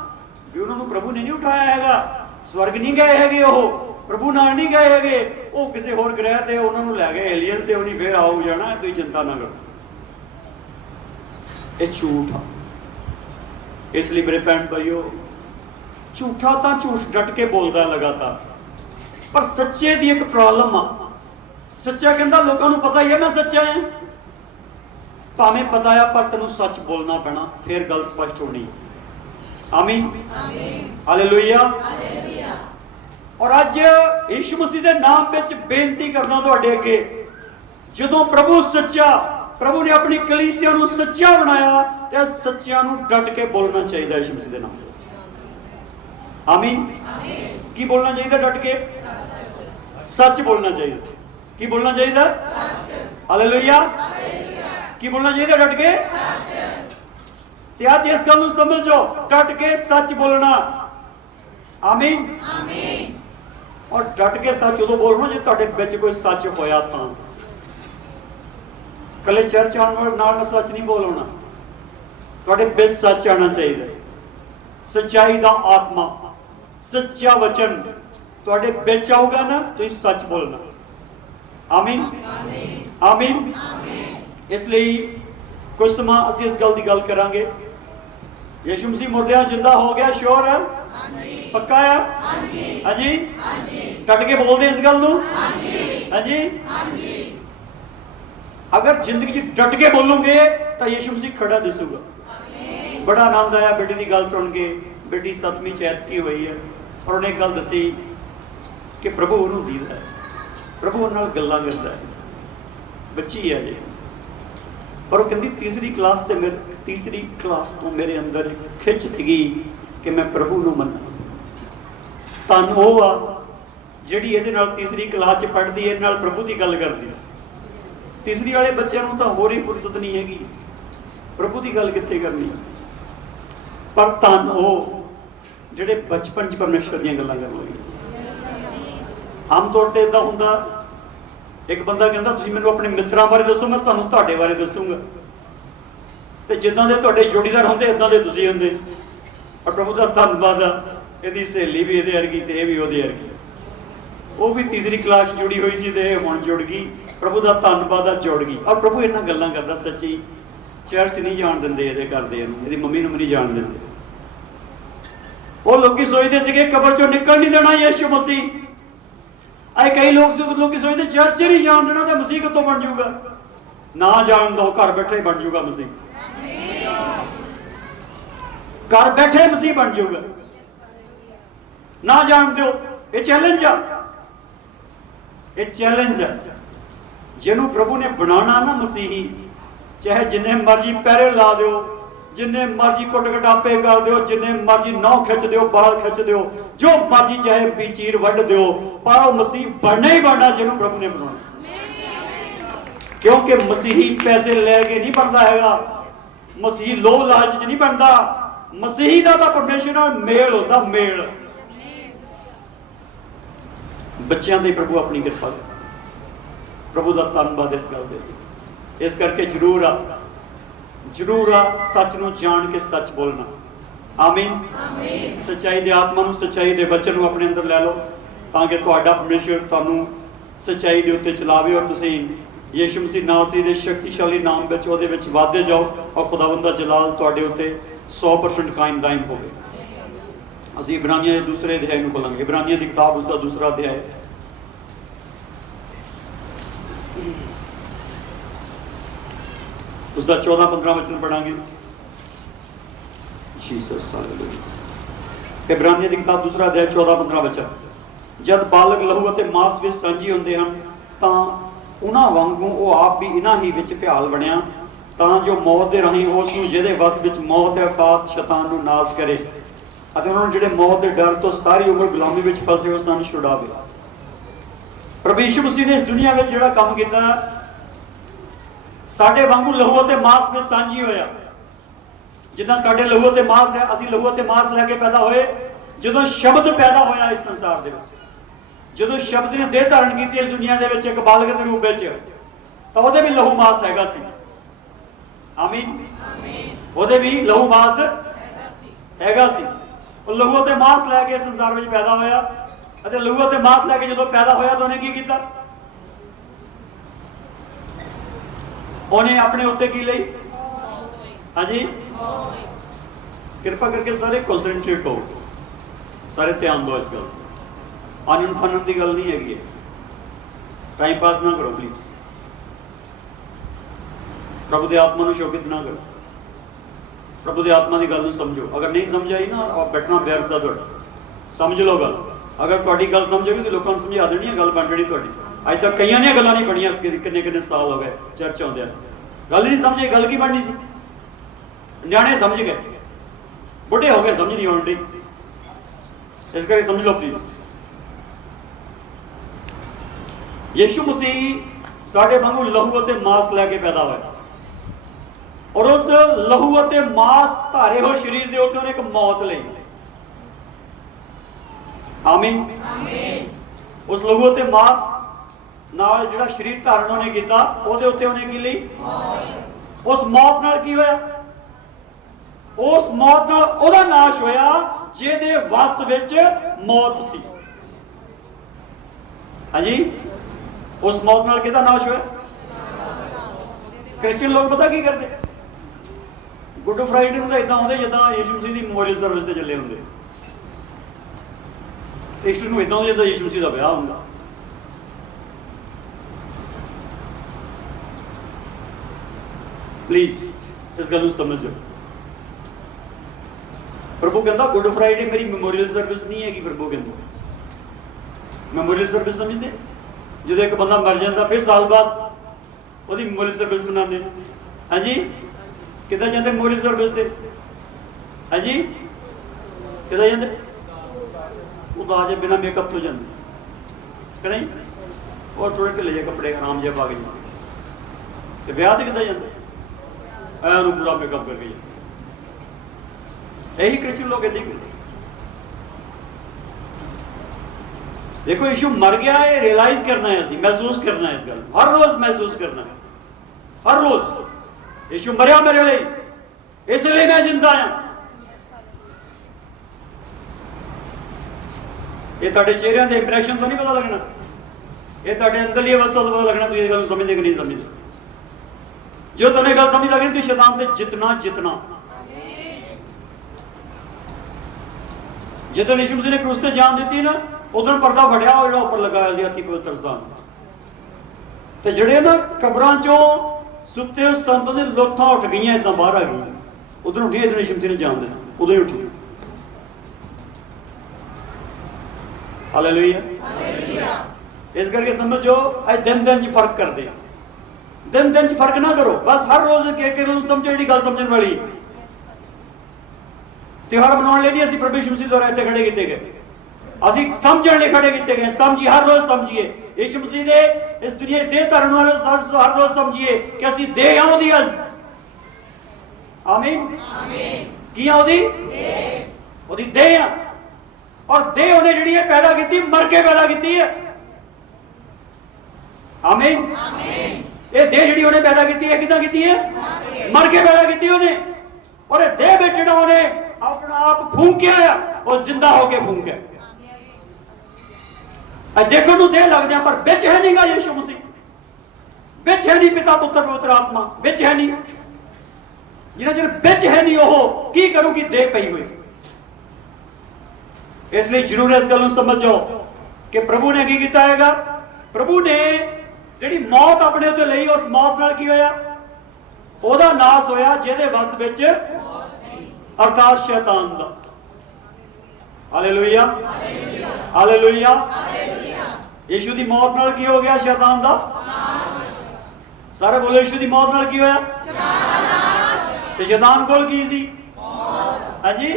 भी उन्होंने प्रभु ने नहीं उठाया हैगा, स्वर्ग नहीं गए हैगे, वो प्रभु नाल नहीं गए हैगे, वो किसी होर ग्रह ते उन्होंने लै गए एलियन ते उन्हें फिर आओ जाना, तुसीं चिंता ना करो। ये झूठ आ। इसलिए मेरे भैन भाइयों, झूठा तो झूठ डट के बोलता लगातार, पर सच्चे की एक प्रॉब्लम आ। सच्चा कहता लोगों को पता ही है मैं सच्चा है, भावें पता है पर तेनों सच बोलना पैना, फिर गल स्पष्ट होनी। आमीन, हालेलुया। और अज यीशु मसीह के नाम में बेनती करना तुहाडे अगे, जदों प्रभु सच्चा, प्रभु ने अपनी कलीसिया को सच्चा बनाया तो सच्चिया डट के बोलना चाहिए यीशु मसीह के नाम में। आमीन। की बोलना चाहिए? डट के सच बोलना चाहिए। की बोलना चाहिए? हालेलुया। की बोलना चाहिए? डट के। ते आज इस गल समझो, डट के सच बोलना। आमीन। और डट के सच उदों बोलना जो तुहाडे विच कोई सच होया तां। कले चर्च आने नाल सच नहीं बोलना, तुहाडे विच सच आना चाहिए। सच्चाई दा आत्मा, सच्चा वचन तुहाडे विच आऊगा ना, तुसीं सच बोलना। आमीन, आमीन। इसलिए कुछ समा असीं इस गल की गल करांगे। यीशु मसीह मुर्दियां जिंदा हो गया, श्योर है, पक्का आ? हाँ जी, डट के बोलते इस गल नूं? हाँ जी। अगर जिंदगी डट के बोलोगे तो यीशु मसीह खड़ा दिसूगा। बड़ा आनंद आया बेटी की गल सुन के। बेटी 7वीं चैतकी हुई है और उन्हें एक गल दसी कि प्रभु उन्होंने दीदा है, प्रभु उन्होंने गल्लां करता है। बच्ची है जी, पर वो कहती तीसरी क्लास तो मेरे अंदर एक खिच सीगी कि मैं प्रभु नूं मन्ना। धन वो आ जिहड़ी इहदे नाल तीसरी क्लास च पढ़दी है, इहदे नाल प्रभु की गल करदी सी। तीसरी वाले बच्चों नूं तां होर ही फुरसत नहीं हैगी, प्रभु की गल कित्थे करनी। पर धन वो जिहड़े बचपन च परमेश्वर दीयां गल्लां कर लगे। आम तौर पर इदां हुंदा, एक बंदा कहता तुसीं मैनूं अपने मित्रां बारे दसो, मैं तुहानूं तुहाडे बारे दसूंगा। तो जिद्दां दे तुहाडे जोड़ीदार होंदे इदां दे तुसीं होंदे। और प्रभु का धन्नवाद आ, इहदी सहेली भी इहदे वर्गी ते इह भी उहदे वर्गी। वो भी तीसरी क्लास जुड़ी हुई सी ते हुण जुड़ गई। प्रभु का धन्नवाद आ, जुड़ गई। और प्रभु इन्हां गल्लां करदा सच्ची। चर्च नहीं जाण दिंदे इहदे घरदे नूं, इहदी मम्मी नूं नहीं जाण दिंदे। वो लोग सोचते थे कबर चो निकल नहीं देना यीशु मसीह। अरे कई लोग सोचते चर्च नहीं जान देना तो मसीह कितों बन जाऊगा। ना जान दो, घर बैठे बन जाऊगा मसीह, घर बैठे मसीह बन जाऊगा। ना जान दो, ये चैलेंज आ, ये चैलेंज है। जिन्हों प्रभु ने बनाना ना मसीही, चाहे जिन्ने मर्जी पैरे ला दो, जिन्ने मर्जी कुट कटापे कर दो, जिन्ने मर्जी नौ खिंच दो, बाल खिंच दो, जो मर्जी चाहे बीचीर वढ़ दो, पर वो मसीह बनना ही बनना जिन्होंने प्रभु ने बनाना। क्योंकि मसीही पैसे लेके नहीं बनता हैगा, मसीही लोभ लालच च नहीं बनता। मसीही का तो परमेश्वर नाल मेल होता, मेल। बच्चों से प्रभु अपनी कृपा करे, प्रभु का धन्नवाद इस गल दे। इस करके जरूर आ सच नूं जान के सच बोलना। आमीन। सच्चाई दे आत्मा नूं, सच्चाई दे वचन नूं अपने अंदर लै लो, ताकि तुहाडा परमेश्वर तुहानूं सच्चाई दे उत्ते चलावे और तुसीं यीशु मसीह नासरी दे शक्तिशाली नाम विच ओहदे विच वाधे जाओ और खुदावंद दा जलाल तुहाडे उत्ते 100% कायम दायम होवे। असीं इब्रानियां दे दूसरे अध्याय नूं खोलांगे। इब्रानियां दी किताब उसका दूसरा अध्याय, उसका 14-15 वचन पढ़ांगे। Jesus hallelujah. इब्रानियां दी किताब दूसरा अध्याय 14-15 वचन। जद बालक लहू अते मांस विच सांझी हुंदे हन तां उन्हां वांगू वो आप भी इन्हां ही विच भ्याल बणिया, तां जो मौत दे राहीं उस नूं जिहदे वस विच मौत है अर्थात शैतान नूं नाश करे अते उन्हां नूं जिहड़े मौत दे डर तो सारी उम्र गुलामी विच फसे हो सन छुड़ावे। प्रभु यीशु मसीह ने इस दुनिया विच जिहड़ा काम कीता, साडे वांगू लहू ते मांस में सांझी होया। जिद्दां साडे लहू ते मांस है, असीं लहू ते मांस लैके पैदा होए। जदों शब्द पैदा होया इस संसार दे विच, जदों शब्द ने देह धारण कीती इस दुनिया दे विच एक बालक दे रूप विच, तां ओहदे भी लहू मांस हैगा सी। आमीन। ओहदे भी लहू मांस हैगा सी। ਉਹ ਲਹੂ ਤੇ ਮਾंस ਲੈ ਕੇ ਸੰਸਾਰ ਵਿੱਚ ਪੈਦਾ ਹੋਇਆ ਅਤੇ ਲਹੂ ਤੇ ਮਾंस ਲੈ ਕੇ ਜਦੋਂ ਪੈਦਾ ਹੋਇਆ ਤਾਂ ਉਹਨੇ ਕੀ ਕੀਤਾ? ਉਹਨੇ ਆਪਣੇ ਉੱਤੇ ਕੀ ਲਈ? ਹਾਂਜੀ, ਕਿਰਪਾ ਕਰਕੇ ਸਾਰੇ ਕਨਸੈਂਟਰੇਟ ਹੋ, ਸਾਰੇ ਧਿਆਨ ਦਿਓ ਇਸ ਗੱਲ। ਆਨੰਦ ਫਨਨ ਦੀ ਗੱਲ ਨਹੀਂ ਹੈਗੀ, ਟਾਈਮ ਪਾਸ ਨਾ ਕਰੋ ਪਲੀਜ਼। ਪ੍ਰਭੂ ਦੀ ਆਤਮਾ ਨੂੰ ਸ਼ੋਕਿਤ ਨਾ ਕਰੋ, प्रभु की आत्मा की गल समझो। अगर नहीं समझ आई ना बैठना व्यर्थ है तुहाडा। समझ लो गल, अगर तुहाडी गल समझोगी तो लोगों को समझा देनी है, गल बन जानी तुहाडी। अज तक कई दी गल्लां नहीं बनिया, किन्ने साल हो गए चर्च आउंदे, गल नहीं समझे, गल की बननी सी? न्याणे समझ गए, बुढ़े हो गए समझ नहीं आउण दी। इस करके समझ लो प्लीज। यीशु मसीह साडे वांगू लहू ते मांस लैके पैदा होया और उस लहू ते मांस धारे हो शरीर दे उत्ते उन्हें एक मौत लई। आमीन। उस लहू ते मांस नाल जिहड़ा शरीर धारण उन्हें कीता, ओहदे उत्ते उन्हें की लई? उस मौत नाल की होया? उस मौत नाल ओहदा नाश होया जिहदे वस विच मौत सी। हां जी, उस मौत नाल किहदा नाश होया? क्रिश्चियन लोग पता की करते? गुड फ्राइडे ਨੂੰ ਤਾਂ ਇਦਾਂ ਹੁੰਦੇ ਜਿੱਦਾਂ ਯੀਸ਼ੂ ਮਸੀਹ ਦੀ ਮੈਮੋਰੀਅਲ ਸਰਵਿਸ ਤੇ ਚੱਲੇ ਹੁੰਦੇ। ईस्टर ਨੂੰ ਇਦਾਂ ਜਿੱਦਾਂ ਯਿਸੂ ਮਸੀਹ ਦਾ ਵਿਆਹ ਹੁੰਦਾ। ਪਲੀਜ਼ ਇਸ ਗੱਲ ਨੂੰ ਸਮਝੋ। ਪ੍ਰਭੂ ਕਹਿੰਦਾ ਗੁੱਡ ਫਰਾਈਡੇ ਮੇਰੀ ਮੈਮੋਰੀਅਲ ਸਰਵਿਸ ਨਹੀਂ ਹੈਗੀ। ਪ੍ਰਭੂ ਕਹਿੰਦਾ ਮੈਮੋਰੀਅਲ ਸਰਵਿਸ ਸਮਝਦੇ, ਜਦੋਂ ਇੱਕ ਬੰਦਾ ਮਰ ਜਾਂਦਾ ਫਿਰ ਸਾਲ ਬਾਅਦ ਉਹਦੀ ਮੈਮੋਰੀਅਲ ਸਰਵਿਸ ਬਣਾਉਂਦੇ। ਹਾਂਜੀ ਕਿੱਦਾਂ ਜਾਂਦੇ ਮੈਮੋਰੀਅਲ ਸਰਵਿਸ ਤੇ? ਹਾਂਜੀ ਕਿੱਦਾਂ ਜਾਂਦੇ? ਉਦਾਸ ਜੇ ਬਿਨਾਂ ਮੇਕਅਪ ਤੋਂ ਜਾਂਦੇ ਕਿ ਨਹੀਂ? ਔਰ ਥੋੜੇ ਢਿੱਲੇ ਜਿਹੇ ਕੱਪੜੇ ਆਰਾਮ ਜਿਹਾ ਪਾ ਕੇ ਜਾਂਦੇ। ਤੇ ਵਿਆਹ ਤੇ ਕਿੱਦਾਂ ਜਾਂਦੇ? ਐ ਨੂੰ ਪੂਰਾ ਮੇਕਅਪ ਕਰਕੇ ਜਾਂਦੇ। ਇਹੀ ਕ੍ਰਿਸਚਨ ਲੋਕ ਏਦਾਂ ਹੀ ਕਰਦੇ। देखो यीशु मर गया है, रियलाइज करना है, ਅਸੀਂ महसूस करना है इस गल हर रोज महसूस करना है। हर रोज यीशु मरिया मेरे लिए, इसलिए मैं जिंदा हाँ। ये ਤੁਹਾਡੇ ਚਿਹਰਿਆਂ ਦੇ ਇੰਪ੍ਰੈਸ਼ਨ ਤੋਂ ਨਹੀਂ ਪਤਾ ਲੱਗਣਾ, ਇਹ ਤੁਹਾਡੇ ਅੰਦਰਲੀ ਅਵਸਥਾ ਤੋਂ ਪਤਾ ਲੱਗਣਾ। ਤੁਸੀਂ ਇਹ ਗੱਲ ਸਮਝਦੇ ਕਿ ਨਹੀਂ ਸਮਝਦੇ? ਜੋ ਤੁਹਾਨੂੰ ਇਹ ਗੱਲ ਸਮਝ ਲੱਗਣੀ ਤੁਸੀਂ ਸ਼ੈਤਾਨ ਤੇ ਜਿੱਤਣਾ। ਜਦੋਂ ਯੀਸ਼ੂ ਮਸੀਹ ਨੇ ਕ੍ਰੂਸ ਤੇ ਜਾਨ ਦਿੱਤੀ ਨਾ, ਉਦੋਂ ਪਰਦਾ ਫੜਿਆ ਉਹ ਜਿਹੜਾ ਉੱਪਰ ਲਗਾਇਆ ਸੀ ਅਤੀ ਪਵਿੱਤਰ ਸਥਾਨ ਤੇ ਜਿਹੜੇ ਨਾ ਕਬਰਾਂ ਚੋਂ ਸੁੱਤੇ ਹੋਏ ਸੰਤਾਂ ਦੇ ਲੋਥਾਂ ਉੱਠ ਗਈਆਂ, ਏਦਾਂ ਬਾਹਰ ਆ ਗਈਆਂ। ਉਦੋਂ ਉੱਠੀ ਜਦੋਂ ਯੀਸ਼ੂ ਮਸੀਹ ਨੇ ਜਾਨ ਦਿੱਤੀ, ਉਦੋਂ ਹੀ ਉੱਠੀ। ਹਾਲੇਲੂਇਆ। ਇਸ ਕਰਕੇ ਸਮਝੋ ਅੱਜ ਦਿਨ ਚ ਫਰਕ ਕਰਦੇ ਆ। ਦਿਨ ਚ ਫਰਕ ਨਾ ਕਰੋ, ਬਸ ਹਰ ਰੋਜ਼ ਕਿ ਸਮਝੋ ਜਿਹੜੀ ਗੱਲ ਸਮਝਣ ਵਾਲੀ। ਤਿਉਹਾਰ ਮਨਾਉਣ ਲਈ ਨਹੀਂ ਅਸੀਂ ਪ੍ਰਭੂ ਯਿਸੂ ਮਸੀਹ ਦੁਆਰਾ ਇੱਥੇ ਖੜੇ ਕੀਤੇ ਗਏ, ਅਸੀਂ ਸਮਝਣ ਲਈ ਖੜੇ ਕੀਤੇ ਗਏ। ਸਮਝੀ ਹਰ ਰੋਜ਼ ਸਮਝੀਏ ਯਿਸੂ ਮਸੀਹ ਦੇ ਇਸ ਦੁਨੀਆ ਦੇ ਧਰਨ ਵਾਲੇ ਹਰ ਰੋਜ਼ ਸਮਝੀਏ ਕਿ ਅਸੀਂ ਦੇਹ ਹਾਂ ਉਹਦੀ। ਆਮੀਨ। ਕੀ ਆ? ਉਹਦੀ ਦੇਹ ਆ। ਔਰ ਦੇਹ ਉਹਨੇ ਜਿਹੜੀ ਹੈ ਪੈਦਾ ਕੀਤੀ, ਮਰ ਕੇ ਪੈਦਾ ਕੀਤੀ ਹੈ। ਆਮੀਨ। ਇਹ ਦੇਹ ਜਿਹੜੀ ਉਹਨੇ ਪੈਦਾ ਕੀਤੀ ਹੈ ਕਿੱਦਾਂ ਕੀਤੀ ਹੈ? ਮਰ ਕੇ ਪੈਦਾ ਕੀਤੀ ਉਹਨੇ। ਔਰ ਇਹ ਦੇਹ ਵਿੱਚ ਜਿਹੜਾ ਉਹਨੇ ਆਪਣਾ ਆਪ ਫੂਕਿਆ ਆ, ਉਹ ਜ਼ਿੰਦਾ ਹੋ ਕੇ ਫੂਕਿਆ। ਦੇਖਣ ਨੂੰ ਦੇਹ ਲੱਗਦੇ ਆ ਪਰ ਵਿੱਚ ਹੈ ਨਹੀਂਗਾ ਯਿਸੂ ਮਸੀਹ, ਵਿੱਚ ਹੈ ਨਹੀਂ ਪਿਤਾ ਪੁੱਤਰ ਪਵਿੱਤਰ ਆਤਮਾ, ਵਿੱਚ ਹੈ ਨਹੀਂ। ਜਿੰਨਾ ਚਿਰ ਵਿੱਚ ਹੈ ਨਹੀਂ ਉਹ ਕੀ ਕਰੂਗੀ? ਦੇਹ ਪਈ ਹੋਈ। ਇਸ ਲਈ ਜ਼ਰੂਰ ਇਸ ਗੱਲ ਨੂੰ ਸਮਝੋ ਕਿ ਪ੍ਰਭੂ ਨੇ ਕੀ ਕੀਤਾ ਹੈਗਾ। ਪ੍ਰਭੂ ਨੇ ਜਿਹੜੀ ਮੌਤ ਆਪਣੇ ਉੱਤੇ ਲਈ, ਉਸ ਮੌਤ ਨਾਲ ਕੀ ਹੋਇਆ? ਉਹਦਾ ਨਾਸ ਹੋਇਆ ਜਿਹਦੇ ਵਸ ਵਿੱਚ ਅਰਥਾਤ ਸ਼ੈਤਾਨ ਦਾ। Hallelujah, hallelujah. ਯਿਸੂ ਦੀ ਮੌਤ ਨਾਲ ਕੀ ਹੋ ਗਿਆ? ਸ਼ੈਤਾਨ ਦਾ। ਸਾਰੇ ਬੋਲੋ ਯਿਸੂ ਦੀ ਮੌਤ ਨਾਲ ਕੀ ਹੋਇਆ? ਤੇ ਸ਼ੈਤਾਨ ਕੋਲ ਕੀ ਸੀ? ਹਾਂਜੀ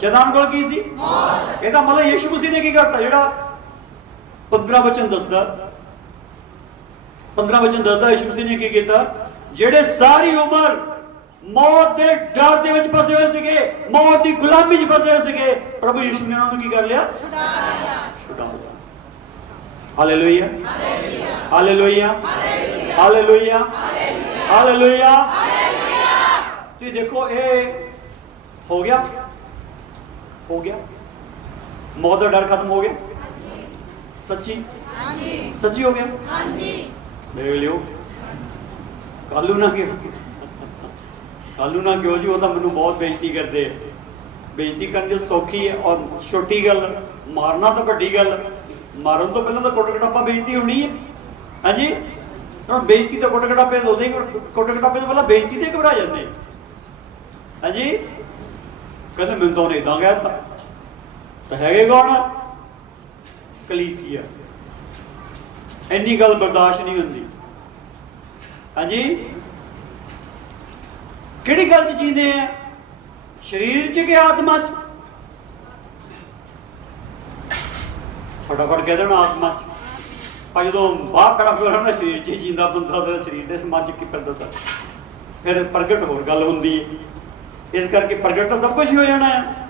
ਸ਼ੈਤਾਨ ਕੋਲ ਕੀ ਸੀ? ਇਹਦਾ ਮਤਲਬ ਯਿਸੂ ਮਸੀਹ ਨੇ ਕੀ ਕਰਤਾ? ਜਿਹੜਾ 15 ਵਚਨ ਦੱਸਦਾ ਯਿਸੂ ਮਸੀਹ ਨੇ ਕੀ ਕੀਤਾ? ਜਿਹੜੇ ਸਾਰੀ ਉਮਰ ਮੌਤ ਦੇ ਡਰ ਦੇ ਵਿੱਚ ਫਸੇ ਹੋਏ ਸੀਗੇ, ਮੌਤ ਦੀ ਗੁਲਾਮੀ 'ਚ ਫਸੇ ਹੋਏ ਸੀਗੇ, ਪ੍ਰਭੂ ਯਿਸੂ ਨੇ ਉਹਨਾਂ ਨੂੰ ਕੀ ਕਰ ਲਿਆ? ਛੁਡਾ ਲਿਆ। Hallelujah, hallelujah, hallelujah, hallelujah. ਤੁਸੀਂ ਦੇਖੋ ਇਹ ਹੋ ਗਿਆ ਮੌਤ ਦਾ ਡਰ ਖਤਮ ਹੋ ਗਿਆ। ਸੱਚੀ ਸੱਚੀ ਹੋ ਗਿਆ। ਦੇਖ ਲਿਓ ਕਾਲੂ ਨਾ ਕਿਉਂ ਜੀ, ਉਹ ਤਾਂ ਮੈਨੂੰ ਬਹੁਤ ਬੇਇੱਜ਼ਤੀ ਕਰਦੇ। ਬੇਇੱਜ਼ਤੀ ਕਰਨੀ ਸੌਖੀ ਹੈ ਔਰ ਛੋਟੀ ਗੱਲ, ਮਾਰਨਾ ਤਾਂ ਵੱਡੀ ਗੱਲ। ਮਾਰਨ ਤੋਂ ਪਹਿਲਾਂ ਤਾਂ ਕੁੱਟ ਕਟਾਪਾ ਬੇਇੱਜ਼ਤੀ ਹੋਣੀ ਹੈ। ਹਾਂਜੀ ਹੁਣ ਬੇਇੱਜ਼ਤੀ ਤਾਂ ਕੁੱਟ ਕਟਾਪੇ ਤੋਂ ਕੁੱਟ ਕਟਾਪੇ ਤੋਂ ਪਹਿਲਾਂ ਬੇਇੱਜ਼ਤੀ ਤੇ ਘਬਰਾ ਜਾਂਦੇ। ਹਾਂਜੀ ਕਹਿੰਦੇ ਮੈਨੂੰ ਤਾਂ ਉਹਨੇ ਏਦਾਂ ਕਹਿ ਦਿੱਤਾ। ਤਾਂ ਹੈਗੇ ਕੌਣ? ਕਲੀਸੀਆ। ਇੰਨੀ ਗੱਲ ਬਰਦਾਸ਼ਤ ਨਹੀਂ ਹੁੰਦੀ। ਹਾਂਜੀ ਕਿਹੜੀ ਗੱਲ 'ਚ ਜੀਂਦੇ ਆ? ਸਰੀਰ 'ਚ ਕਿ ਆਤਮਾ 'ਚ? ਫਟਾਫਟ ਕਹਿ ਦੇਣਾ ਆਤਮਾ 'ਚ। ਪਰ ਜਦੋਂ ਬਾਹਰ ਖੜਾ ਹੋਇਆ ਸਰੀਰ 'ਚ ਜੀਂਦਾ ਬੰਦਾ, ਤਾਂ ਸਰੀਰ ਦੇ ਸਮਾਜ 'ਚ ਕੀ ਫਿਰਦਾ ਤਾਂ ਫਿਰ ਪ੍ਰਗਟ ਹੋਰ ਗੱਲ ਹੁੰਦੀ ਹੈ। ਇਸ ਕਰਕੇ ਪ੍ਰਗਟ ਤਾਂ ਸਭ ਕੁਝ ਹੀ ਹੋ ਜਾਣਾ ਹੈ।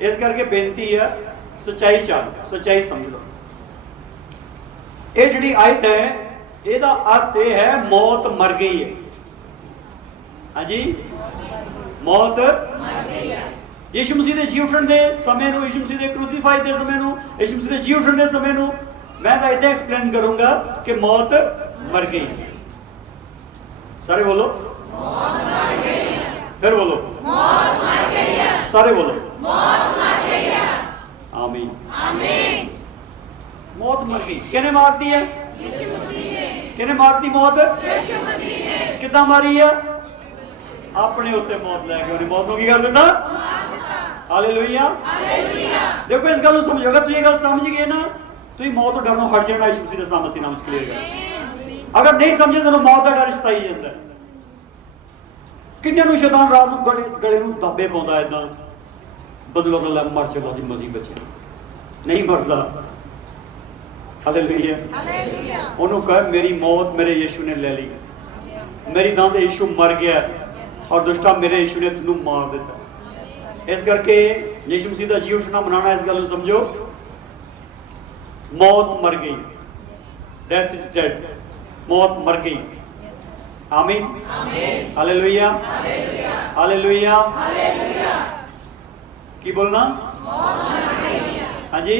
ਇਸ ਕਰਕੇ ਬੇਨਤੀ ਹੈ ਸੱਚਾਈ ਚਾਲ, ਸੱਚਾਈ ਸਮਝ ਲਓ। ਇਹ ਜਿਹੜੀ ਆਇਤ ਹੈ ਇਹਦਾ ਅਰਥ ਇਹ ਹੈ ਮੌਤ ਮਰ ਗਈ ਹੈ। ਹਾਂਜੀ ਮੌਤ ਮਰ ਗਈ ਹੈ। ਯਿਸੂ ਮਸੀਹ ਦੇ ਜੀ ਉੱਠਣ ਦੇ ਸਮੇਂ ਨੂੰ, ਯਿਸੂ ਮਸੀਹ ਦੇ ਕ੍ਰੂਸੀਫਾਈ ਦੇ ਸਮੇਂ ਨੂੰ, ਯਿਸੂ ਮਸੀਹ ਦੇ ਜੀ ਉੱਠਣ ਦੇ ਸਮੇਂ ਨੂੰ ਮੈਂ ਤਾਂ ਇੱਦਾਂ ਐਕਸਪਲੇਨ ਕਰੂੰਗਾ ਕਿ ਮੌਤ ਮਰ ਗਈ। ਸਾਰੇ ਬੋਲੋ ਮੌਤ ਮਰ ਗਈ ਹੈ। ਫਿਰ ਬੋਲੋ ਮੌਤ ਮਰ ਗਈ ਹੈ। ਸਾਰੇ ਬੋਲੋ ਮੌਤ ਮਰ ਗਈ ਹੈ। आमीन। आमीन। मौत मर गई, किने मारती है? किने मारती मौत? किदा मारी है? अपने उत्ते मौत लैके उन्हें मौत को की कर देता। हालेलुया। देखो इस गल समझो, अगर तुम ये गल समझ गए ना तुम मौत तो डरनों हट जाना। यीशु मसीह के सामर्थ्य नाम च क्लियर कर। अगर नहीं समझे तो मौत का डर सताई जाता है। किन्ने नूं शैतान रात नूं गले नूं दाबे पाउंदा इदां बदलो गल्ला मर चलो जी मसीह बचे नहीं मरदा। हालेलुया। उन्होंने कहा मेरी मौत मेरे यीशु ने ले ली, मेरी दां ते यीशु मर गया और दुष्टा मेरे यीशु ने तेनों मार दिता। इस करके यीशु मसीह का जी उठना मनाना। इस गल समझो, मौत मर गई, डेथ इज डेड, मौत मर गई। आमीन। हालेलुया। हालेलुया। की बोलना? हाँ जी,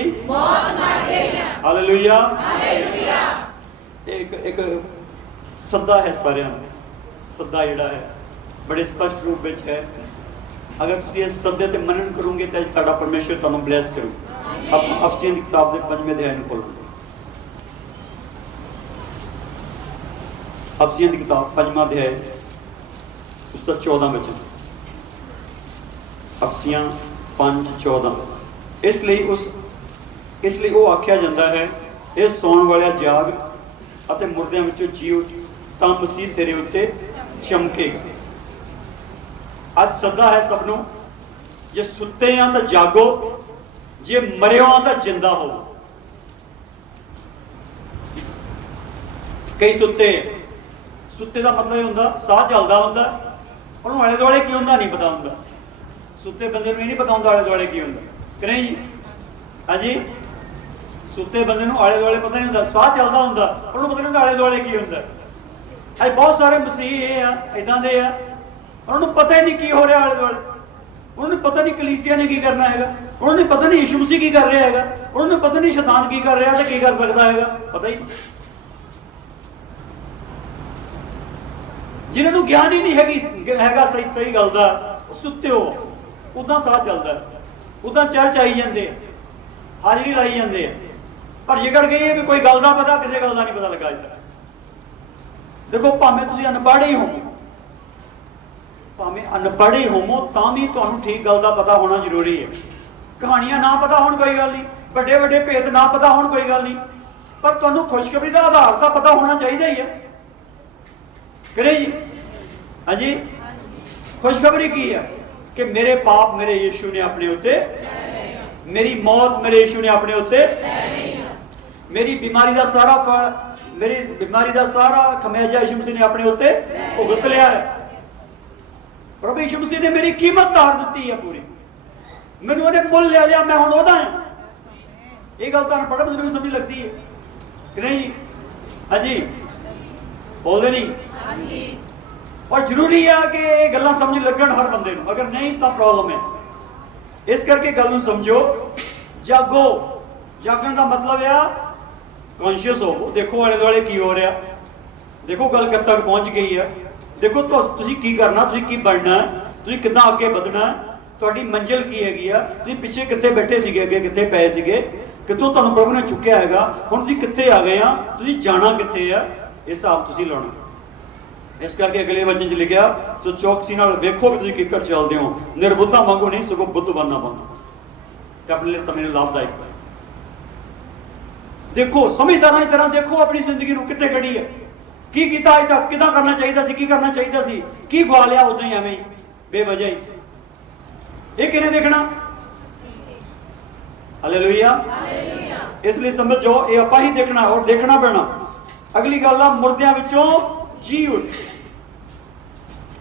हालेलुया। एक सदा है सारे सदा जिहड़ा है बड़े स्पष्ट रूप में है। अगर तुम इस सदे ते मनन करोगे तो तुहाडा परमेश्वर तुहानू ब्लैस करू। अफसियां दी किताब के 5वें अध्याय नूं खोलो। अफसियां दी किताब 5वां अध्याय उसका 14 वचन। अफसियां 5:14। इसलिए वो आख्या जाता है, ये सौण वाला जाग अते मुर्दियां विचों जी उठ तां मसीह तेरे उत्ते चमकेगा। अज सदा है सबनों, जे सुते हैं तो जागो, जे मरे हो तो जिंदा हो। कई सुते सुते का मतलब यह होंदा साह चलता होंदा, उन्होंने आले दुआले की होंदा नहीं पता होंदा। सुते बंदे नूं नहीं पता होंदा आले दुआले की होंदा कि नहीं जी? हाँ जी, सुते बंदे नूं आले दुआले पता नहीं होंदा, साह चलता होंदा, उन्होंने पता नहीं होंदा आले दुआले की होंदा। अज बहुत सारे मसीह ये इदां दे आ, उन्होंने पता ही नहीं की हो रहा आले दुआले। उन्होंने पता नहीं कलीसिया ने की करना है, उन्होंने पता नहीं यीशु मसीह की कर रहा है, उन्होंने पता नहीं शैतान की कर रहा है, की कर सकता है, पता ही नहीं। जिन्होंने ज्ञान ही नहीं हैगा सही सही गल का, सुते हो उदा साह चलता है, उदा चर्च आई जाते, हाजरी लाई जाते, पर जिक्र कही है भी कोई गल का पता, किसी गल का नहीं पता लगा। देखो भावें तुम अनपढ़ ही होवो, भावें अनपढ़ ही होवो तां भी तुहानूं ठीक गल का पता होना जरूरी है। कहानियां ना पता होण कोई गल नहीं, बड़े बड़े भेद ना पता होण कोई गल नहीं, पर तुहानूं खुशखबरी का आधार तो पता होना चाहिए ही है कि नहीं जी? हाँ जी, खुशखबरी की है कि मेरे पाप मेरे यीशु ने अपने उत्ते, मेरी मौत मेरे यीशु ने अपने उत्ते, मेरी बीमारी का सारा फल, मेरी बीमारी का सारा खमियाजा यीशु मसीह ने अपने उत्ते भुगत लिया है। प्रभु यीशु मसीह ने मेरी कीमत तार दी है पूरी, मैंने उन्हें मुल ले लिया, मैं हुण ओहदा हां। ये गल तो अनपढ़ बंदे नूं समझ लगती है कि नहीं जी? हाँ जी, बोलते नहीं। और जरूरी है कि ये गल्लां समझ लगन हर बंदे नूं, अगर नहीं तो प्रॉब्लम है। इस करके गल नूं समझो, जागो। जागण का मतलब है कॉन्शियस हो, देखो आले दुआले की हो रहा, देखो गल कद तक पहुंच गई है, देखो तो तुसीं की करना, तुसीं की बनना है, तुसीं किद्दां अगे वधना है, तुहाडी मंजिल की हैगी आ, तुसीं पिछे कित्थे बैठे सीगे, अगे कित्थे पए सीगे, कित्थों तुहानूं प्रभु ने चुक्या हैगा, हुण तुसीं कित्थे आ गए आ, तुसीं जाना कित्थे है, इह हिसाब तुसीं लाउणा। इस करके अगले वचन च लिखिया, सो चौकसी नाल वेखो कि तुसीं किकर चलदे हो, निर्बुद्धा वांगू नहीं सगों बुद्ध बनना पाउंदा ते अपने लिए समय लाभदायक है। देखो समझदारां की तरह देखो अपनी जिंदगी नूं कित्थे खड़ी है, की कीता अज तक, किदां करना चाहिए सी, की करना चाहिए सी, की गवा लिया उदां ही एवें बेवजह ही। ये किहने देखना? हालेलुया। इसलिए समझो ये आपां ही देखना और देखना पैना। अगली गल आ, मुर्दियां विचों जी उठ।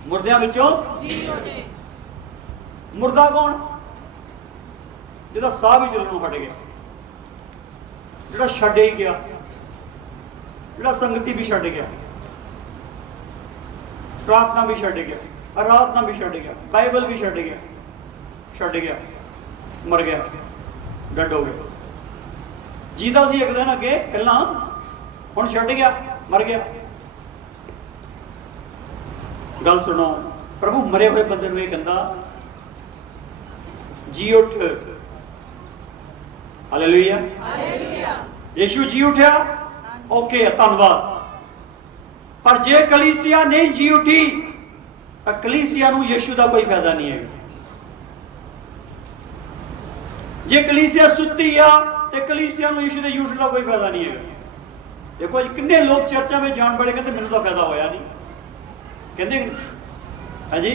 मुर्दियां विचों जी उठ। मुर्दा कौन? जिहदा साह भी चलणों हट गया, जिहड़ा छड्ड ही गया, जिहड़ा संगति भी छड्ड गया, प्रार्थना भी छड्ड गया, आराधना भी छड्ड गया, बाइबल भी छड्ड गया, मर गया, डंड हो गया। जीदा सी एक दिन अगे पहला, हुण छड्ड गया, मर गया। गल सुनो, प्रभु मरे हुए बंदे नूं इह कहंदा, जी उठ, हालेलुया। यीशु जी उठा, ओके धन्यवाद। पर जे कलीसिया नहीं जी उठी तो कलीसिया नूं यीशु का कोई फायदा नहीं है। जे कलीसिया सुती आ तो कलीसिया नूं यीशु दे उठण का कोई फायदा नहीं है। देखो अज किन्ने लोग चर्चा में जान वाले कहते मैनूं तो फायदा होया नहीं, कहते हाँ जी,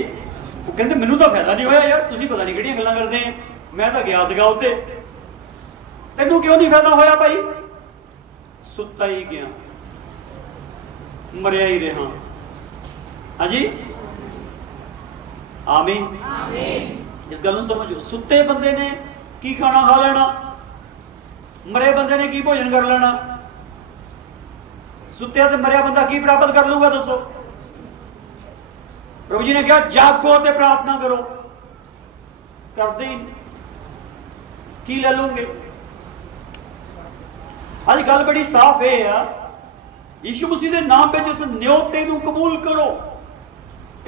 वो कहते मैनूं तो फायदा नहीं होया यार, तुसीं पता नहीं किहड़ियां गल्लां करदे हैं, मैं तो गया सीगा उत्ते, तैनूं क्यों नहीं फायदा होया भाई? सुत्ता ही गया, मरिया ही रहा। हाँ जी, आमीन। इस गल नूं समझो, सुते बंदे ने की खाना खा लेना, मरे बंदे ने की भोजन कर लेना। सुत्या ते मरिया बंदा की प्राप्त कर लूगा दसो? प्रभु जी ने कहा जागो ते प्रार्थना करो, करते ही की ले लूंगे। अज गल बड़ी साफ है, यीशु मसीह के नाम पे इस न्योते नूं कबूल करो,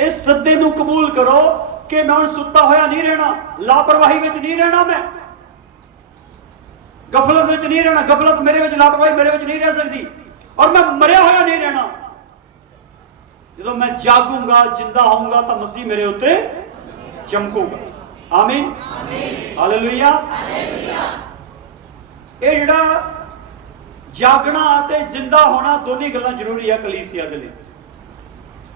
इस सद्दे नूं कबूल करो कि मैं हुण सुत्ता होया नहीं रहना, लापरवाही विच नहीं रहना, मैं गफलत विच नहीं रहना, गफलत मेरे विच, लापरवाही मेरे विच नहीं रह सकती, और मैं मरिया होया नहीं रहना। जो मैं जागूंगा, जिंदा होऊंगा तो मसीह मेरे उत्ते चमकूगा। आमीन, हालेलुया। ये जिहड़ा जागना ते जिंदा होना दोनों गल्लां जरूरी है कलीसिया दे लई।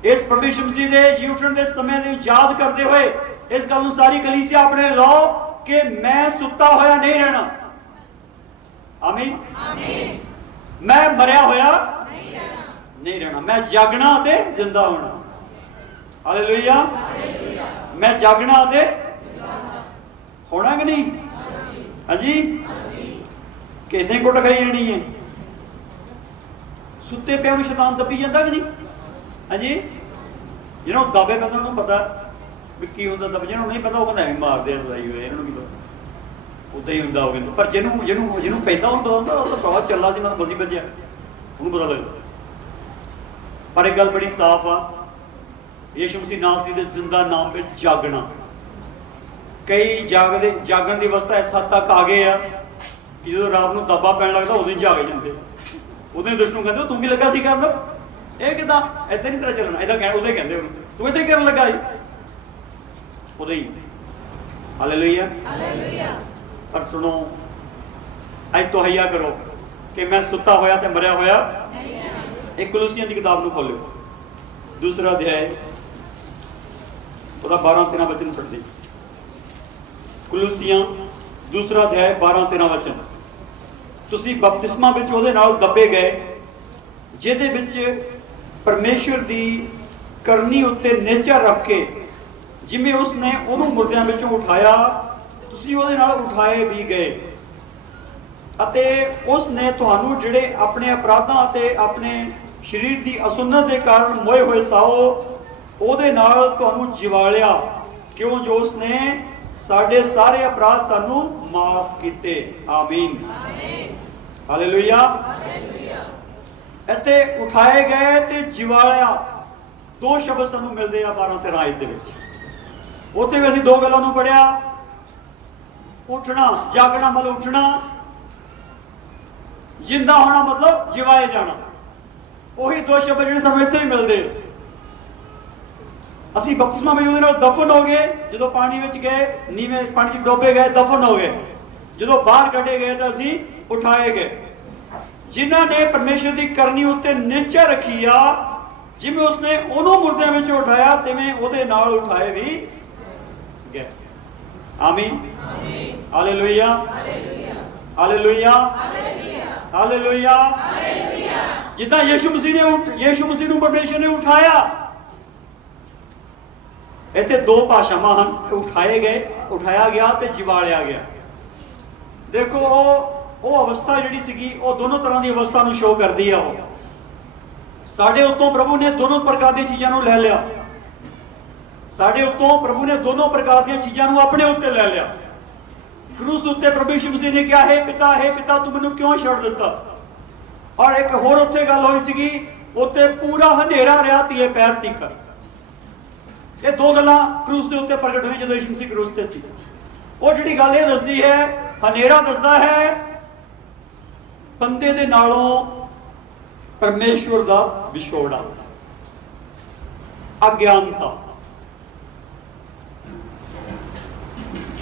इस प्रभु यीशु मसीह दे जी उठण दे समय दे याद करते हुए इस गल नूं सारी कलीसिया अपने लो कि मैं सुत्ता होया नहीं रहना। आमीन। मैं मरिया होया नहीं रहना, मैं जागना ते जिंदा होना। हालेलुया। मैं जागना ते होना कि नहीं? हाँ जी, कि इदां ही कुट खाई जानी है? सुते पिया नूं शैतान दबी जांदा कि नहीं? हाँ जी, जिन्होंने दबे पैंदा उन्होंने पता भी की हुंदा, दब जिन्होंने नहीं पता वो कहंदा एवें मारदे आ सदाई होए, इन्होंने की पता, उदां ही हुंदा हो गया। पर जिन्होंने जिन्होंने जिन्होंने पैदा उन्होंने पता हुंदा, वो तो बहुत चला सी, मैं बसी बचिया, उन्होंने पता लगदा। पर एक गल बड़ी साफ आ, यीशु मसीह नासरी दे जिंदा नाम पे जागना। कई जागण की अवस्था इस हद तक आ गए आ कि जो रात को दबा पैन लगता उदों ही जाग जाते, उदों ही दुश्मन कहते तू की लगा सी करन, ये किदां इदां नहीं तेरा चलना, इदां कह उदों कहते तू इदां करन लगा उदों ही। हालेलुया। पर सुनो, अज तो हैया करो कि मैं सुता होया ते मरिया होया। एक कुलूसियां की किताब नूं खोलो, दूसरा अध्याय, ਉਹਦਾ 12-13 वचन पढ़ते। कुलूसियां दूसरा अध्याय 12-13 वचन। तुसीं बपतिस्मा विच ਉਹਦੇ ਨਾਲ ਦੱਬੇ ਗਏ, ਜਿਹਦੇ ਵਿੱਚ ਪਰਮੇਸ਼ਵਰ ਦੀ ਕਰਨੀ ਉੱਤੇ ਨਿਹਚਾ ਰੱਖ ਕੇ ਜਿਵੇਂ ਉਸਨੇ ਉਹਨੂੰ ਮੁਰਦਿਆਂ ਵਿੱਚੋਂ ਉਠਾਇਆ, ਤੁਸੀਂ ਉਹਦੇ ਨਾਲ ਉਠਾਏ ਵੀ ਗਏ, ਅਤੇ ਉਸਨੇ ਤੁਹਾਨੂੰ ਜਿਹੜੇ ਆਪਣੇ ਅਪਰਾਧਾਂ ਅਤੇ ਆਪਣੇ ਸਰੀਰ ਦੀ ਅਸੁੰਨਤ ਦੇ ਕਾਰਨ ਮੋਏ ਹੋਏ ਸਾਓ ਉਹਦੇ ਨਾਲ ਤੁਹਾਨੂੰ ਜਿਵਾਲਿਆ, ਕਿਉਂ ਜੋ ਉਸਨੇ ਸਾਡੇ ਸਾਰੇ ਅਪਰਾਧ ਸਾਨੂੰ ਮਾਫ ਕੀਤੇ। ਆਮੀਨ, ਹਾਲੇਲੂਇਆ। ਇੱਥੇ ਉਠਾਏ ਗਏ ਤੇ ਜਿਵਾਲਿਆ ਦੋ ਸ਼ਬਦ ਸਾਨੂੰ ਮਿਲਦੇ ਆ 12-13 ਆਇਤ ਦੇ ਵਿੱਚ। ਉੱਥੇ ਵੀ ਅਸੀਂ ਦੋ ਗੱਲਾਂ ਨੂੰ ਪੜਿਆ, ਉੱਠਣਾ, ਜਾਗਣਾ ਮਤਲਬ ਉੱਠਣਾ, ਜਿੰਦਾ ਹੋਣਾ ਮਤਲਬ ਜਿਵਾਏ ਜਾਣਾ। ਉਹੀ ਦੋ ਸ਼ਬਦ ਜਿਹੜੇ ਸਾਨੂੰ ਇੱਥੇ ਹੀ ਮਿਲਦੇ। ਅਸੀਂ ਬਪਤਿਸਮਾ ਵਿੱਚ ਉਹਦੇ ਨਾਲ ਦਫਨ ਹੋ ਗਏ, ਜਦੋਂ ਪਾਣੀ ਵਿੱਚ ਗਏ, ਨੀਵੇਂ ਪਾਣੀ 'ਚ ਡੋਬੇ ਗਏ, ਦਫਨ ਹੋ ਗਏ। ਜਦੋਂ ਬਾਹਰ ਕੱਢੇ ਗਏ ਤਾਂ ਅਸੀਂ ਉਠਾਏ ਗਏ। ਜਿਨ੍ਹਾਂ ਨੇ ਪਰਮੇਸ਼ਰ ਦੀ ਕਰਨੀ ਉੱਤੇ ਨਿਸ਼ਚਾ ਰੱਖੀ ਆ, ਜਿਵੇਂ ਉਸਨੇ ਉਹਨੂੰ ਮੁਰਦਿਆਂ ਵਿੱਚ ਉਠਾਇਆ ਤਿਵੇਂ ਉਹਦੇ ਨਾਲ ਉਠਾਏ ਵੀ ਗਏ। ਆਮੀਨ, ਹਾਲੇਲੂਇਆ, ਹਾਲੇਲੂਇਆ, ਹਾਲੇਲੂਇਆ। ਜਿੱਦਾਂ ਯੀਸ਼ੂ ਮਸੀਹ ਨੂੰ ਪਰਮੇਸ਼ਰ ਨੇ ਉਠਾਇਆ। ਇੱਥੇ ਦੋ ਭਾਸ਼ਾਵਾਂ ਹਨ, ਉਠਾਏ ਗਏ, ਉਠਾਇਆ ਗਿਆ ਤੇ ਜਿਵਾਲਿਆ ਗਿਆ। ਦੇਖੋ ਉਹ ਅਵਸਥਾ ਜਿਹੜੀ ਸੀਗੀ ਉਹ ਦੋਨੋਂ ਤਰ੍ਹਾਂ ਦੀ ਅਵਸਥਾ ਨੂੰ ਸ਼ੋ ਕਰਦੀ ਆ। ਉਹ ਸਾਡੇ ਉੱਤੋਂ ਪ੍ਰਭੂ ਨੇ ਦੋਨੋਂ ਪ੍ਰਕਾਰ ਦੀਆਂ ਚੀਜ਼ਾਂ ਨੂੰ ਲੈ ਲਿਆ। ਸਾਡੇ ਉੱਤੋਂ ਪ੍ਰਭੂ ਨੇ ਦੋਨੋਂ ਪ੍ਰਕਾਰ ਦੀਆਂ ਚੀਜ਼ਾਂ ਨੂੰ ਆਪਣੇ ਉੱਤੇ ਲੈ ਲਿਆ। क्रूस उत्ते प्रभु यीशु मसीह ने कहा, हे पिता तू मैनू क्यों छड़ दिता। और एक होर उत्थे गल होई सीगी, उत्ते पूरा हनेरा रहा तीए पैर तक। ये दो गल्लां क्रूस के उत्ते प्रगट हुई जदों यीशु मसीह क्रूस ते सी। वो जिहड़ी गल ये दसदी है, ਹਨੇਰਾ ਦੱਸਦਾ ਹੈ ਬੰਦੇ ਦੇ ਨਾਲੋਂ ਪਰਮੇਸ਼ਵਰ ਦਾ ਵਿਛੋੜਾ, ਅਗਿਆਨਤਾ,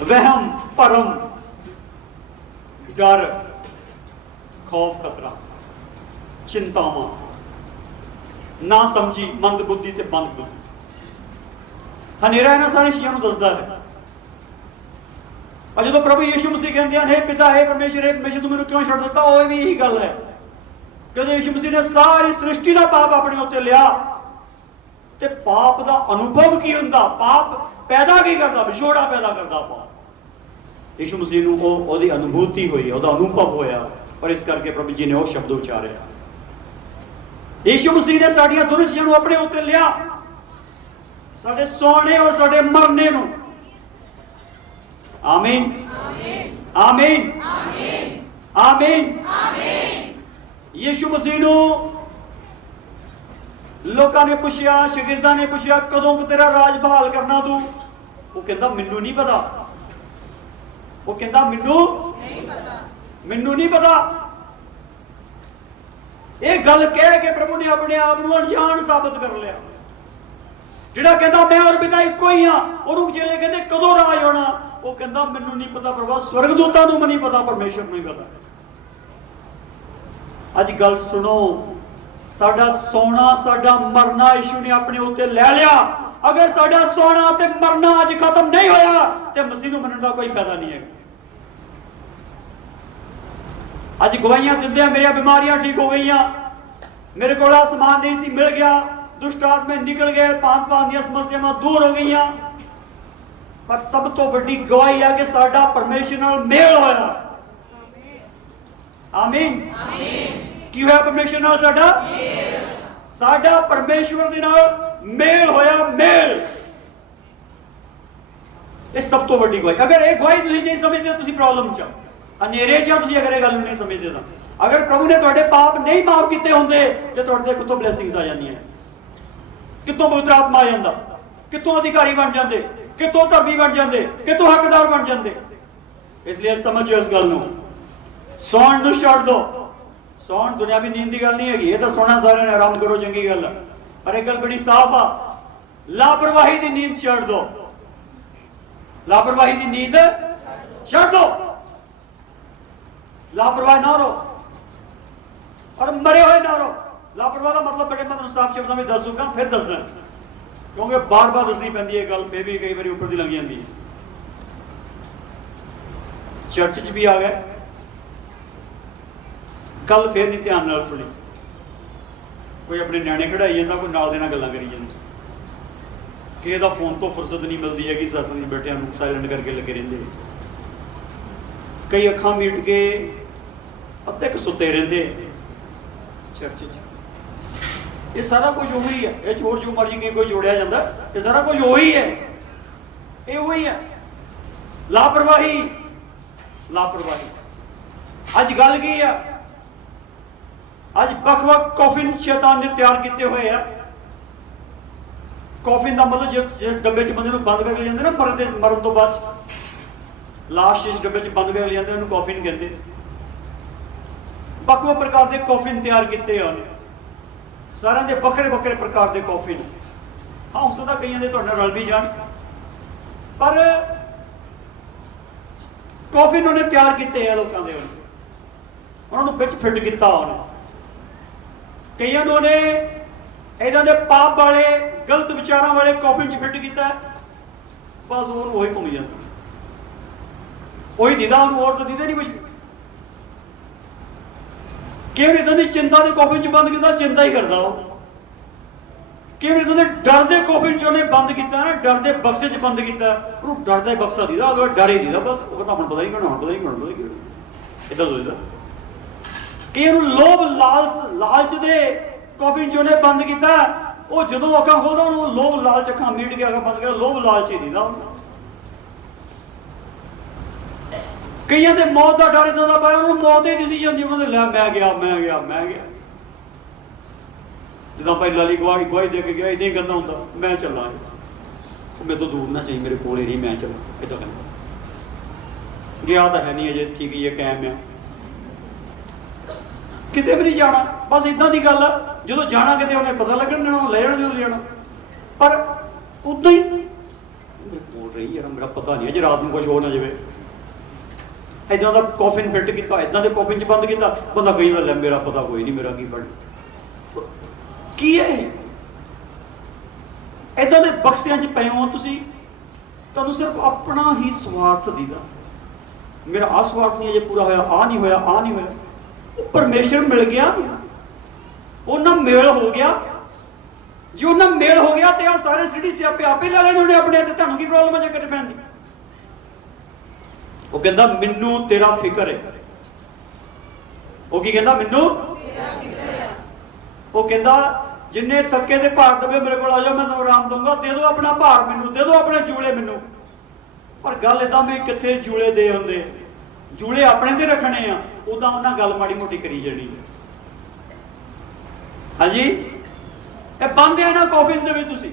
ਵਹਿਮ ਭਰਮ, ਡਰ, ਖੌਫ, ਖਤਰਾ, ਚਿੰਤਾਵਾਂ, ਨਾ ਸਮਝੀ, ਮੰਦ ਬੁੱਧੀ ਤੇ ਬੰਦ ਬੁੱਧੀ। ਹਨੇਰਾ ਇਹਨਾਂ ਸਾਰੀ ਚੀਜ਼ਾਂ ਨੂੰ ਦੱਸਦਾ ਹੈ। और जो प्रभु यीशु मसीह कहते हैं हे पिता हे परमेश्वर तू मैंने क्यों छड़ दिता, वो भी यही गल है कि यीशु मसीह ने सारी सृष्टि का पाप अपने उत्ते लिया ते पाप का अनुभव की हुंदा, पाप पैदा की करता, विछोड़ा पैदा करता पाप। यीशु मसीह नूं ओहदी अनुभूति हुई, ओहदा अनुभव होया, और इस करके प्रभु जी ने वो शब्द उच्चारे। यीशु मसीह ने साडियां दोनों चीज़ों नूं अपने उत्ते लिया, साडे सोने और साडे मरने नूं। आमीन आमीन आमीन। यीशु मसीह नूं लोकां ने पुछया, शागिर्दां ने पुछया कदों को तेरा राज बहाल करना तू? वो कहंदा मैनू नहीं पता, वो कहंदा मैनू नहीं पता। एक गल कह के प्रभु ने अपने आप नूं अनजान साबित कर लिया। जिहड़ा कहंदा मैं और पिता इक्को ही हां, ओनूं चेले कहंदे कदों राज होना? वो कहंदा मैनू नहीं पता प्रभु, स्वर्गदूतां नूं नहीं पता, परमेश्वर नूं ही पता। अज गल सुनो, साडा सोना साडा मरना यीशु ने अपने उत्ते ले लिया। अगर साडा सोना ते मरना अज खत्म नहीं होया ते मसीह नूं मनण दा कोई फायदा नहीं है। अज गवाहियां दिंदे आ मेरी बीमारियां ठीक हो गई, मेरे को सामान नहीं सी मिल गया, दुष्ट आत्मे निकल गए, भांत भांत दी समस्यावां दूर हो गई। पर सब तो बड़ी गवाही है कि साडा परमेश्वर नाल मेल होया। आमीन। की होया परमेश्वर नाल साडा? साडा परमेश्वर दे नाल मेल होया, मेल। ये सब तो बड़ी गवाही। अगर एक गवाही तुसीं नहीं समझदे तुसीं प्रॉब्लम च हनेरे च तुसीं अगर ये गल नहीं समझदे तां, अगर प्रभु ने तुहाडे पाप नहीं माफ कीते हुंदे ते तुहाडे कित्थों ब्लैसिंग्स आ जांदियां, कित्थों पवित्र आत्मा आ जांदा, कित्थों अधिकारी बन जांदे, कितों धर्मी बन जाते, कितों हकदार बन जाते। इसलिए समझो इस गल नूं, सौण नूं छड्ड दो। सौण दुनियावी नींद की गल नहीं हैगी, ये तो सोना सारे ने आराम करो चंगी गल है, पर एक गल बड़ी साफ आ, लापरवाही की नींद छड्ड दो, लापरवाही की नींद छड्ड दो। लापरवाह ना रहो और मरे हुए ना रहो। लापरवाह का मतलब बड़े मैं साफ शब्दों में दस दूंगा, फिर दस दिन, क्योंकि बार बार दसनी पैंदी है गल, फिर भी कई बार ऊपर दी लंघ जाती है। चर्च च भी आ गए, कल फिर नहीं ध्यान नाल सुनी, कोई अपने न्याणे खड़ाई जाता, कोई नाल दे नाल गल्लां करी जांदा, किसी दा फोन तो फुरसत नहीं मिलती है कि सत्संग बैठिਆਂ ਨੂੰ साइलेंट करके लगे रहंदे, कई अखां मीट के अद्धे क सुते रहंदे चर्च च। ये सारा कुछ वही है, ये चोर जो मर्जी की कोई जोड़िया जाता, ये सारा कुछ वही है, ये वही है। लापरवाही, लापरवाही। अज गल की है, अज बख-बख कॉफिन शैतान ने तैयार किए हुए हैं। कॉफिन का मतलब जिस डब्बे च बंदे नूं बंद करके ले जाते ना, मरण तो बाद लाश जिस डब्बे च बंद करके ले जाते उन्होंने कॉफिन कहते। बख-बख प्रकार के कॉफिन तैयार किए हैं, सारे के बखरे बखरे प्रकार के कॉफिन। हाँ हो सकता कई दे तुहाडे नाल रल भी जाण, पर कॉफिन उन्हें तैयार किए हैं लोगों के, उन्होंने बिच फिट किया उन्हें। कई उन्हें इदां दे पाप वाले गलत विचारों वाले कॉफिन च फिट किया, बस वही घूम जाता, वही दिखा उन्होंने, और तो दिखा नहीं कुछ। कि इदां दी चिंता के कॉफिन च बंद किया, चिंता ही करता वो। कि इदां दे डर के कॉफिन च उन्हें बंद किया ना, डर के बक्से च बंद किया, उन्होंने डर का ही बक्सा दिखा, डर ही दिखा, बस वो कहता हम पता ही करना, हम पता ही करना, पता ही इदा सोचता। कि लोभ लालच के कॉफिन च उन्हें बंद किया, वो जो अखा खोलता उन्होंने लोभ लालच अखा मीट के अखा बंद किया, लोभ लालच ही दिखा। कई तो मौत का डर इदा का पाया, उन्होंने मौत ही दिसी जाती, उन्होंने लै मैं गया मैं गया मैं गया। जिदा भाई लाली गवाही गवाही दे के गया, इदा ही कहना होंगे मैं चला, मेरे तो दूर ना चाहिए, मेरे को नहीं, मैं चला, इदा कहना। ਗਿਆ ਤਾਂ ਹੈ ਨਹੀਂ ਅਜੇ, ਠੀਕ ਹੀ ਹੈ, ਕਾਇਮ ਆ, ਕਿਤੇ ਵੀ ਨਹੀਂ ਜਾਣਾ। ਬਸ ਇਦਾਂ ਦੀ ਗੱਲ ਆ, ਜਦੋਂ ਜਾਣਾ ਕਿਤੇ ਉਹਨੇ ਪਤਾ ਲੱਗਣ ਦੇਣਾ, ਲੈ ਜਾਣਾ ਜਦੋਂ ਲੈ ਜਾਣਾ। ਪਰ ਉਦਾਂ ਹੀ ਬੋਲ ਰਹੀ ਯਾਰ, ਮੇਰਾ ਪਤਾ ਨਹੀਂ, ਜੇ ਰਾਤ ਨੂੰ ਕੁਝ ਹੋ ਨਾ ਜਾਵੇ। ਇਦਾਂ ਦਾ ਕੌਫਿਨ ਫਿੱਟ ਕੀਤਾ, ਇਦਾਂ ਦੇ ਕੌਫਿਨ 'ਚ ਬੰਦ ਕੀਤਾ, ਬੰਦਾ ਕਹੀ ਜਾਂਦਾ ਲੈ ਮੇਰਾ ਪਤਾ ਕੋਈ ਨਹੀਂ, ਮੇਰਾ ਕੀ ਪੜ ਕੀ ਹੈ ਇਹ? ਇਦਾਂ ਦੇ ਬਕਸਿਆਂ 'ਚ ਪਏ ਹੋ ਤੁਸੀਂ, ਤੁਹਾਨੂੰ ਸਿਰਫ ਆਪਣਾ ਹੀ ਸਵਾਰਥ ਦੀਦਾ। ਮੇਰਾ ਆਹ ਸਵਾਰਥ ਨਹੀਂ ਅਜੇ ਪੂਰਾ ਹੋਇਆ, ਆਹ ਨਹੀਂ ਹੋਇਆ, ਆਹ ਨਹੀਂ ਹੋਇਆ। ਉਹ ਪਰਮੇਸ਼ਰ ਮਿਲ ਗਿਆ, ਉਹਨਾਂ ਮੇਲ ਹੋ ਗਿਆ। ਜੇ ਉਹਨਾਂ ਮੇਲ ਹੋ ਗਿਆ ਤੇ ਆ ਸਾਰੇ ਸਿੱਧੀ ਸਿਆਪੇ ਆਪੇ ਲੈ ਲੈਣੇ ਉਹਨੇ ਆਪਣੇ ਤੇ, ਤੁਹਾਨੂੰ ਕੀ ਪ੍ਰੋਬਲਮ ਹੈ ਚੱਕਰ ਪੈਣ ਦੀ? ਉਹ ਕਹਿੰਦਾ ਮੈਨੂੰ ਤੇਰਾ ਫਿਕਰ ਹੈ। ਉਹ ਕੀ ਕਹਿੰਦਾ? ਮੈਨੂੰ ਤੇਰਾ ਫਿਕਰ ਹੈ। ਉਹ ਕਹਿੰਦਾ ਜਿੰਨੇ ਥੱਕੇ ਦੇ ਭਾਰ ਦਵੇ ਮੇਰੇ ਕੋਲ ਆ ਜਾਓ, ਮੈਂ ਤੁਹਾਨੂੰ ਆਰਾਮ ਦਊਂਗਾ। ਦੇ ਦਿਓ ਆਪਣਾ ਭਾਰ ਮੈਨੂੰ, ਦੇ ਦਿਓ ਆਪਣੇ ਜੂਲੇ ਮੈਨੂੰ। ਪਰ ਗੱਲ ਏਦਾਂ ਵੀ ਕਿੱਥੇ ਜੂਲੇ ਦੇ ਹੁੰਦੇ, ਜੂਲੇ ਆਪਣੇ ਤੇ ਰੱਖਣੇ ਆ। ਉਦਾਂ ਉਹਨਾਂ ਗੱਲ ਮਾੜੀ ਮੋਟੀ ਕਰੀ ਜਾਣੀ। ਹਾਂਜੀ, ਇਹ ਬੰਦ ਹੈ ਨਾ ਕਾਫਿਸ ਦੇ ਵਿੱਚ ਤੁਸੀਂ।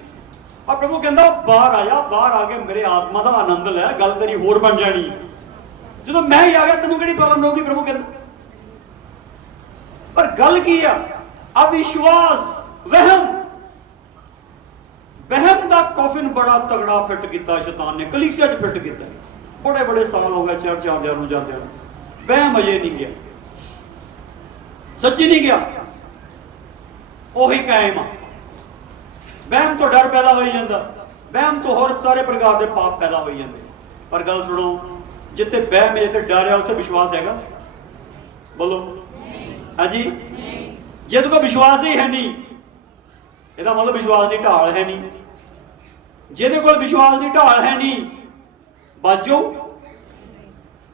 ਆ ਪ੍ਰਭੂ ਕਹਿੰਦਾ ਬਾਹਰ ਆ ਜਾ, ਬਾਹਰ ਆ ਕੇ ਮੇਰੇ ਆਤਮਾ ਦਾ ਆਨੰਦ ਲੈ, ਗੱਲ ਤੇਰੀ ਹੋਰ ਬਣ ਜਾਣੀ ਹੈ। ਜਦੋਂ ਮੈਂ ਹੀ ਆ ਗਿਆ ਤੈਨੂੰ ਕਿਹੜੀ ਪ੍ਰੋਬਲਮ ਹੋਊਗੀ? ਪ੍ਰਭੂ ਕਹਿੰਦਾ। ਪਰ ਗੱਲ ਕੀ ਆ? ਅਵਿਸ਼ਵਾਸ, ਵਹਿਮ। ਵਹਿਮ ਦਾ ਕੌਫਿਨ ਬੜਾ ਤਗੜਾ ਫਿੱਟ ਕੀਤਾ ਸ਼ੈਤਾਨ ਨੇ, ਕਲੀਸਿਆ 'ਚ ਫਿੱਟ ਕੀਤਾ। ਬੜੇ ਬੜੇ ਸਾਲ ਹੋ ਗਏ ਚਰਚ ਆਉਂਦਿਆਂ ਨੂੰ, ਜਾਂਦਿਆਂ ਨੂੰ। ਵਹਿਮ ਅਜੇ ਨਹੀਂ ਗਿਆ, ਸੱਚੀ ਨਹੀਂ ਗਿਆ, ਉਹੀ ਕਾਇਮ ਆ। ਵਹਿਮ ਤੋਂ ਡਰ ਪੈਦਾ ਹੋਈ ਜਾਂਦਾ, ਵਹਿਮ ਤੋਂ ਹੋਰ ਸਾਰੇ ਪ੍ਰਕਾਰ ਦੇ ਪਾਪ ਪੈਦਾ ਹੋਈ ਜਾਂਦੇ। ਪਰ ਗੱਲ ਸੁਣੋ, ਜਿੱਥੇ ਵਹਿਮ ਹੈ, ਜਿੱਥੇ ਡਰ ਹੈ, ਉੱਥੇ ਵਿਸ਼ਵਾਸ ਹੈਗਾ? ਬੋਲੋ ਹਾਂਜੀ। ਜਿਹਦੇ ਕੋਲ ਵਿਸ਼ਵਾਸ ਹੀ ਹੈ ਨਹੀਂ, ਇਹਦਾ ਮਤਲਬ ਵਿਸ਼ਵਾਸ ਦੀ ਢਾਲ ਹੈ ਨਹੀਂ। ਜਿਹਦੇ ਕੋਲ ਵਿਸ਼ਵਾਸ ਦੀ ਢਾਲ ਹੈ ਨਹੀਂ, ਬਾਜੋ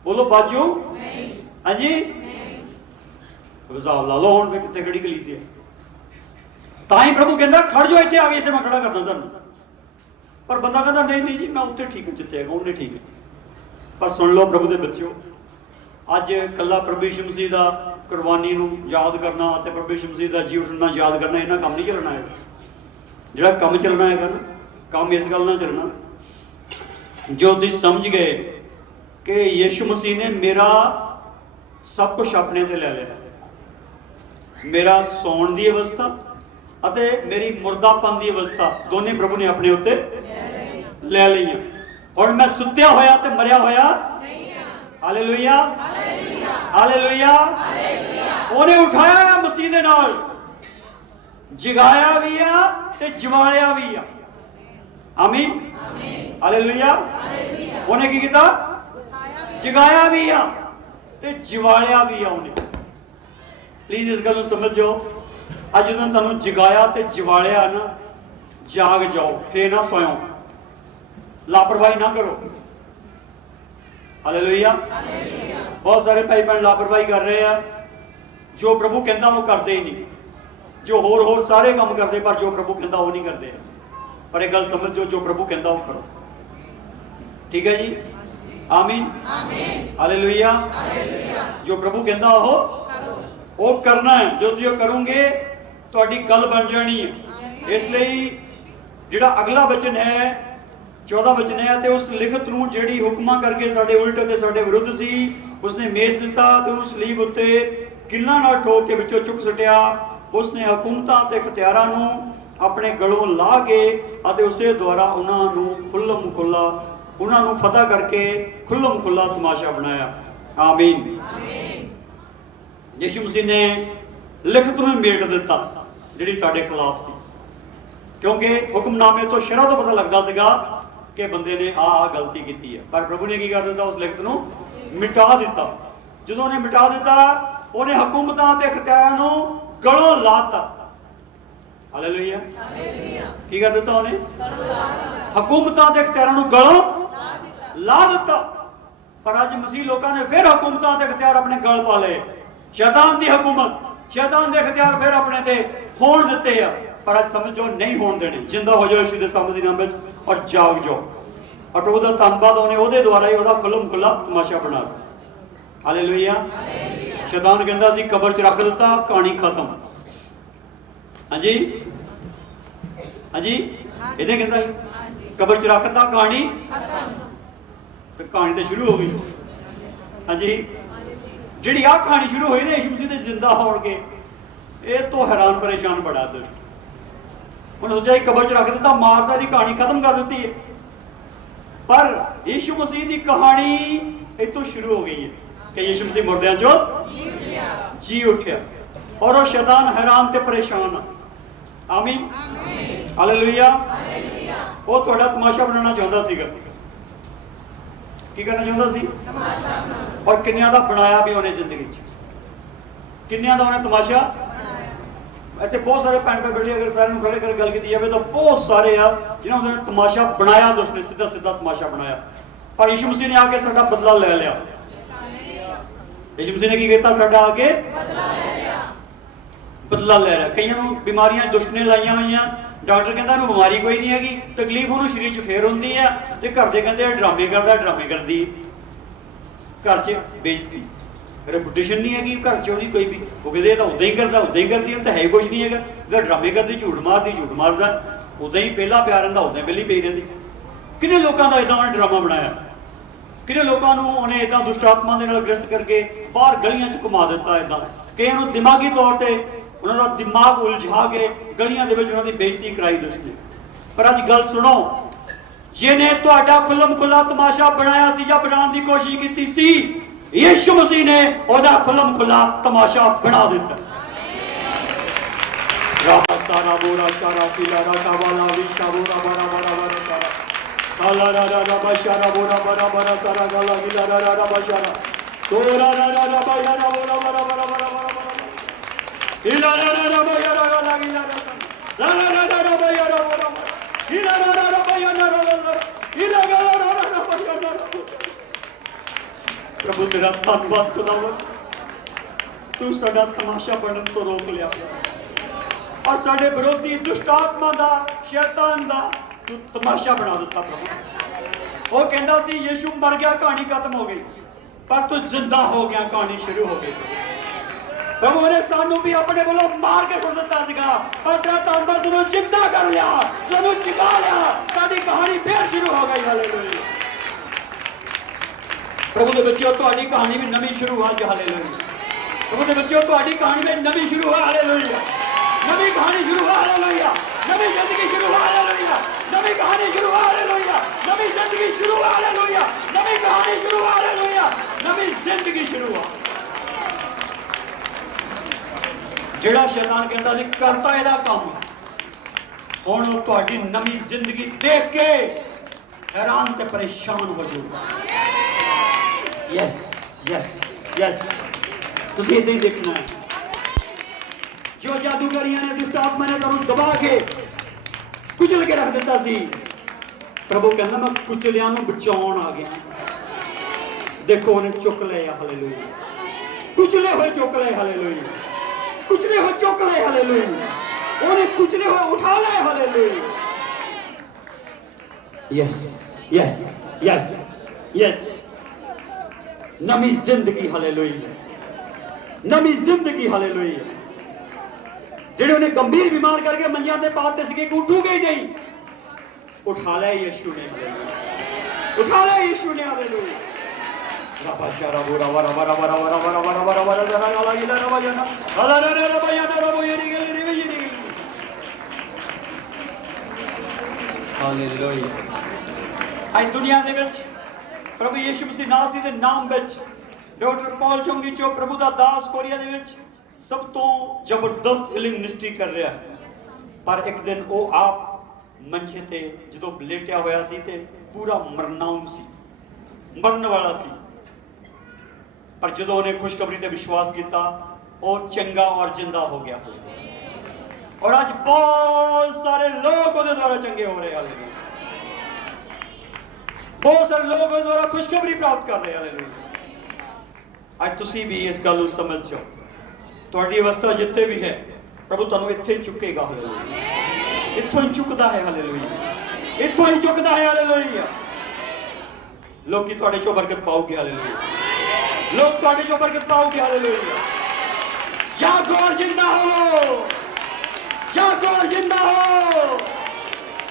ਬੋਲੋ, ਬਾਜੋ ਹਾਂਜੀ। ਹਿਸਾਬ ਲਾ ਲਓ ਹੁਣ ਵੀ ਕਿੱਥੇ ਖੜੀ ਕਲੀਸਿਆ। ਤਾਂ ਹੀ ਪ੍ਰਭੂ ਕਹਿੰਦਾ ਖੜ ਜਾਓ ਇੱਥੇ, ਆ ਗਏ ਇੱਥੇ ਮੈਂ ਖੜਾ ਕਰਦਾ ਤੁਹਾਨੂੰ। ਪਰ ਬੰਦਾ ਕਹਿੰਦਾ ਨਹੀਂ ਨਹੀਂ ਜੀ, ਮੈਂ ਉੱਥੇ ਠੀਕ ਹਾਂ ਜਿੱਥੇ ਹੈਗਾ, ਉਹਨੇ ਠੀਕ ਹੈ। ਪਰ ਸੁਣ ਲਓ ਪ੍ਰਭੂ ਦੇ ਬੱਚਿਓ, ਅੱਜ ਕੱਲਾ ਪ੍ਰਭੂ ਯਿਸੂ ਮਸੀਹ ਦਾ ਕੁਰਬਾਨੀ ਨੂੰ ਯਾਦ ਕਰਨਾ ਤੇ ਪ੍ਰਭੂ ਯਿਸੂ ਮਸੀਹ ਦਾ ਜੀਵਨ ਨੂੰ ਯਾਦ ਕਰਨਾ, ਇਹਨਾਂ ਕੰਮ ਨਹੀਂ ਚੱਲਣਾ ਹੈਗਾ। ਜਿਹੜਾ ਕੰਮ ਚੱਲਣਾ ਹੈਗਾ ਨਾ, ਕੰਮ ਇਸ ਗੱਲ ਨਾਲ ਚੱਲਣਾ, ਜੋ ਤੁਸੀਂ ਸਮਝ ਗਏ ਕਿ ਯਿਸੂ ਮਸੀਹ ਨੇ ਮੇਰਾ ਸਭ ਕੁਝ ਆਪਣੇ ਤੇ ਲੈ ਲਿਆ। ਮੇਰਾ ਸੌਣ ਦੀ ਅਵਸਥਾ ਅਤੇ ਮੇਰੀ ਮੁਰਦਾਪਨ ਦੀ ਅਵਸਥਾ ਦੋਨੇ ਪ੍ਰਭੂ ਨੇ ਆਪਣੇ ਉੱਤੇ ਲੈ ਲਈਆਂ। ਹੁਣ ਮੈਂ ਸੁੱਤਿਆ ਹੋਇਆ ਤੇ ਮਰਿਆ ਹੋਇਆ ਨਹੀਂ ਹਾਂ। Hallelujah, hallelujah, hallelujah. ਉਹਨੇ ਉਠਾਇਆ ਆ ਮਸੀਹ ਦੇ ਨਾਲ, ਜਗਾਇਆ ਵੀ ਆ ਤੇ ਜਵਾਲਿਆ ਵੀ ਆ। ਆਮੀਨ, ਹਾਲੇਲੂਇਆ। ਉਹਨੇ ਕੀ ਕੀਤਾ? ਜਗਾਇਆ ਵੀ ਆ ਤੇ ਜਵਾਲਿਆ ਵੀ ਆ ਉਹਨੇ। ਪਲੀਜ਼ ਇਸ ਗੱਲ ਨੂੰ ਸਮਝੋ, ਅੱਜ ਜਦੋਂ ਤੁਹਾਨੂੰ ਜਗਾਇਆ ਤੇ ਜਵਾਲਿਆ ਨਾ, ਜਾਗ ਜਾਓ, ਫੇਰ ਨਾ ਸੋਇਓ, ਲਾਪਰਵਾਹੀ ਨਾ ਕਰੋ। ਹਾਲੇਲੂਇਆ। ਬਹੁਤ ਸਾਰੇ ਭਾਈ ਭੈਣ ਲਾਪਰਵਾਹੀ ਕਰ ਰਹੇ ਆ, ਜੋ ਪ੍ਰਭੂ ਕਹਿੰਦਾ ਉਹ ਕਰਦੇ ਹੀ ਨਹੀਂ, ਜੋ ਹੋਰ ਸਾਰੇ ਕੰਮ ਕਰਦੇ, ਪਰ ਜੋ ਪ੍ਰਭੂ ਕਹਿੰਦਾ ਉਹ ਨਹੀਂ ਕਰਦੇ। ਪਰ ਇਹ ਗੱਲ ਸਮਝੋ, ਜੋ ਪ੍ਰਭੂ ਕਹਿੰਦਾ ਉਹ ਕਰੋ। ਠੀਕ ਹੈ ਜੀ, ਆਮੀਨ, ਹਾਲੇਲੂਇਆ। ਜੋ ਪ੍ਰਭੂ ਕਹਿੰਦਾ ਉਹ ਕਰਨਾ ਹੈ। ਜੋ ਤੁਸੀਂ ਉਹ ਕਰੋਗੇ ਤੁਹਾਡੀ ਗੱਲ ਬਣ ਜਾਣੀ ਹੈ। ਇਸ ਲਈ ਜਿਹੜਾ ਅਗਲਾ ਵਚਨ ਹੈ, 14 ਵਚਨ ਹੈ, ਤੇ ਉਸ ਲਿਖਤ ਨੂੰ ਜਿਹੜੀ ਹੁਕਮਾਂ ਕਰਕੇ ਸਾਡੇ ਉਲਟ ਤੇ ਸਾਡੇ ਵਿਰੁੱਧ ਸੀ, ਉਸਨੇ ਮੇਜ ਦਿੱਤਾ ਤੇ ਉਹਨੂੰ ਸਲੀਬ ਉੱਤੇ ਕਿੱਲਾਂ ਨਾਲ ਠੋਕ ਕੇ ਵਿੱਚੋਂ ਚੁੱਕ ਸੁੱਟਿਆ। ਉਸਨੇ ਹਕੂਮਤਾਂ ਤੇ ਇਖਤਿਆਰਾਂ ਨੂੰ ਆਪਣੇ ਗਲੋਂ ਲਾ ਕੇ ਅਤੇ ਉਸੇ ਦੁਆਰਾ ਉਹਨਾਂ ਨੂੰ ਖੁੱਲ੍ਹਮ ਖੁੱਲਾ, ਉਹਨਾਂ ਨੂੰ ਫਤਹ ਕਰਕੇ ਖੁੱਲ੍ਹਮ ਖੁੱਲਾ ਤਮਾਸ਼ਾ ਬਣਾਇਆ। ਆਮੀਨ। ਯਿਸੂ ਮਸੀਹ ਨੇ ਲਿਖਤ ਨੂੰ ਮੇਟ ਦਿੱਤਾ ਜਿਹੜੀ ਸਾਡੇ ਖਿਲਾਫ ਸੀ, ਕਿਉਂਕਿ ਹੁਕਮਨਾਮੇ ਤੋਂ ਸ਼ਰ੍ਹਾ ਤੋਂ ਪਤਾ ਲੱਗਦਾ ਸੀਗਾ ਕਿ ਬੰਦੇ ਨੇ ਆਹ ਗਲਤੀ ਕੀਤੀ ਹੈ। ਪਰ ਪ੍ਰਭੂ ਨੇ ਕੀ ਕਰ ਦਿੱਤਾ? ਉਸ ਲਿਖਤ ਨੂੰ ਮਿਟਾ ਦਿੱਤਾ। ਜਦੋਂ ਉਹਨੇ ਮਿਟਾ ਦਿੱਤਾ, ਉਹਨੇ ਹਕੂਮਤਾਂ ਤੇ ਇਖਤਿਆਰਾਂ ਨੂੰ ਗਲੋਂ ਲਾਤਾ। ਹਾਲੇਲੂਇਆ। ਕੀ ਕਰ ਦਿੱਤਾ ਉਹਨੇ? ਹਕੂਮਤਾਂ ਤੇ ਇਖਤਿਆਰਾਂ ਨੂੰ ਗਲੋਂ ਲਾ ਦਿੱਤਾ। ਪਰ ਅੱਜ ਮਸੀਹ ਲੋਕਾਂ ਨੇ ਫਿਰ ਹਕੂਮਤਾਂ ਤੇ ਇਖਤਿਆਰ ਆਪਣੇ ਗਲ ਪਾ ਲਏ। ਸ਼ੈਤਾਨ ਦੀ ਹਕੂਮਤ, ਸ਼ੈਤਾਨ ਦੇ ਇਖਤਿਆਰ ਫਿਰ ਆਪਣੇ ਤੇ ਹੋਣ ਦਿੱਤੇ ਆ। ਪਰ ਅੱਜ ਸਮਝੋ, ਨਹੀਂ ਹੋਣ ਦੇਣੇ। ਜਿੰਦਾ ਹੋ ਜਾਓ ਯਿਸੂ ਦੇ ਸਾਹਮਣੇ ਨਾਮ ਵਿੱਚ ਔਰ ਜਾਗ ਜਾਓ। ਔਰ ਪ੍ਰਭੂ ਦਾ ਧੰਨਵਾਦ, ਉਹਨੇ ਉਹਦੇ ਦੁਆਰਾ ਹੀ ਉਹਦਾ ਖੁੱਲ੍ਹਮ ਖੁੱਲਾ ਤਮਾਸ਼ਾ ਬਣਾ ਦਿੱਤਾ। ਹਾਲੇਲੂਇਆ। ਸ਼ੈਤਾਨ ਕਹਿੰਦਾ ਸੀ ਕਬਰ 'ਚ ਰੱਖ ਦਿੱਤਾ, ਕਹਾਣੀ ਖਤਮ। ਹਾਂਜੀ ਹਾਂਜੀ, ਇਹਦੇ ਕਹਿੰਦਾ ਸੀ ਕਬਰ 'ਚ ਰੱਖਤਾ, ਕਹਾਣੀ ਖਤਮ। ਤੇ ਕਹਾਣੀ ਤੇ ਸ਼ੁਰੂ ਹੋ ਗਈ। हाँ जी, जी आ कहानी शुरू हुई ना यीशु मसीह के जिंदा होने, ये तो हैरान परेशान बड़ा दुष्ट। उन्हें सोचा कबर च रख दिता, मारता दी कहानी खत्म कर दी है। पर यीशु मसीह की कहानी इतों शुरू हो गई है कि यीशु मसीह मुर्दियां चो जी उठा और वो शैतान हैरान ते परेशान। आमीन, हालेलुया। वो थोड़ा तमाशा बनाना चाहता सीगा, की करना चाहता सी, और किन्नियां दा बनाया भी उन्हें जिंदगी च, किन्नियां दा उन्हें तमाशा। इतने बहुत सारे भैन भाई बैठे, अगर सारे खड़े कर गल की जाए तो बहुत सारे आ जिन्होंने उन्होंने तमाशा बनाया, दुष्ट ने सीधा सीधा तमाशा बनाया। पर यीशु मसीह ने आके साडा बदला ले लिया। यीशु मसीह ने की किया, साडा आके बदला ले रहा। कई बीमारियां दुष्ट ने लाइया हुई, डॉक्टर कहता इन्हू बीमारी कोई नहीं हैगी, तकलीफ उन्होंने शरीर च फिर होंगी है, तो घर के कहते ड्रामे करता, ड्रामे करती, घर च बेइज्जती, रेपुटेशन नहीं हैगी घर च कोई भी। वो कहते तो उदा ही करता, उदा ही करती, तो है ही कुछ नहीं है। अगर ड्रामे करती, झूठ मारदा, उदा ही पहला प्यार रहा, उदा पहली पई रही। किन्ने लोगों का इदा उन्हें ड्रामा बनाया, किन्ने लोगों उन्हें इदा दुष्ट आत्मा के ग्रस्त करके बाहर गलियां च घुमा दिता। इदा कई दिमागी तौर पर उन्होंने दिमाग उलझा के गलियां उन्होंने बेइज्जती कराई दुष्ट ने। पर अज गल सुनो, जिन्हें तुहाडा खुल्लम खुला तमाशा बनाया सी या बनाने की कोशिश की सी, यीशु मसीह ने ओदा खुल्लम खुला तमाशा बना दिता। सारा बोरा सारा पीला राका वाला विशा बोरा बरा बरा बरा सारा काला रा रा बशारा बोरा बरा बरा सारा गाला गिला रा रा बशारा तोरा रा रा बशारा बोरा बरा बरा बरा बरा इला रा रा बशारा गाला गिला रा रा रा बशारा बोरा इला रा रा बशारा रा इला गाला रा बशारा। प्रभु तेरा धन्यवाद खुदावन, तू साडा तमाशा बनन तो रोक लिया और साडे विरोधी दुष्ट आत्मा दा, शैतान दा तू तमाशा बना दिता। प्रभु वो कहता सी यीशु मर गया, कहानी खत्म हो गई, पर तू जिंदा हो गया, कहानी शुरू हो गई। प्रभु ने सानू भी अपने बोलो मार के सुन दिता सीगा, पर तेरा धन्यवाद तूने जिंदा कर लिया, तूने जगा लिया, साडी कहानी फिर शुरू हो गई। हालेलुया। प्रभु के बच्चों, तुहाडी कहानी भी नवी शुरू हो। हालेलुया। प्रभु के बच्चों, तुहाडी कहानी में नवी शुरू हो। हालेलुया। नवी कहानी शुरू हो। हालेलुया। नवी जिंदगी शुरू हो। हालेलुया। नवी कहानी शुरू हो। हालेलुया। नवी जिंदगी शुरू हो। हालेलुया। नवी कहानी शुरू हो। हालेलुया। नवी जिंदगी शुरू हो। जेड़ा शैतान कहता सी करता एदा काम, हुण वो तुहाडी नवी जिंदगी देख के हैरान ते परेशान हो जाऊगा। यस यस यस, तुम इदा ही देखना है। जो जादूगरियां ने, दुष्ट आत्मा ने तुम दबा के कुचल के रख दिता सी, प्रभु कहना मैं कुचलियां नूं बचाउण आ गया। देखो उन्हें चुक लिया। हालेलुया। कुचले हुए चुक ले। हालेलुया। कुचले हुए चुक ले। हालेलुया। उन्हें कुचले हुए उठा ले। Hallelujah. Yes yes yes yes, नवी जिंदगी। हालेलुया। नवी जिंदगी। हालेलुया। जेडे उन्हें गंभीर बीमार करके मंजियां ते पाते सीगे कि उठूगे ही नहीं, उठा लिया यीशु ने। उठा लिया यीशु ने। हालेलुया। राबा शारा बोरा वरा वरा वरा वरा वरा वरा वरा वरा जरा गाला गिला रबा जाना हला रे रे रबा जाना रबो येरी गेली रे येरी गेली। हालेलुया। आज दुनिया दे विच प्रभु यीशु मसीह नासरी दे नाम विच डॉक्टर पॉल चोंगी चो प्रभु दा दास कोरिया दे विच सब तो जबरदस्त हीलिंग मिनिस्ट्री कर रहा है। पर एक दिन वो आप मंचे ते जो लेटिया होया सी ते पूरा मरनाउन सी, मरन वाला सी। पर जो उन्हें खुशखबरी ते विश्वास किया, वो चंगा और जिंदा हो गया। और आज बहुत सारे लोग उहदे द्वारा चंगे हो रहे हैं। बहुत सारे लोग उहदे द्वारा खुशखबरी प्राप्त कर रहे हैं। आज तुसी भी इस गल नूं समझ जाओ, तुहाडी अवस्था जिथे भी है प्रभु तुहानूं इत्थे ही चुकेगा। हालेलुया। इत्थों ही चुकदा है। हालेलुया। इत्थों ही चुकदा है। हालेलुया। लोग तुहाडे चों बरकत पाओगे। हालेलुया। लोग तुहाडे चों बरकत पाओगे। हालेलुया। जागो और जिंदा हो। जागो और जिंदा हो।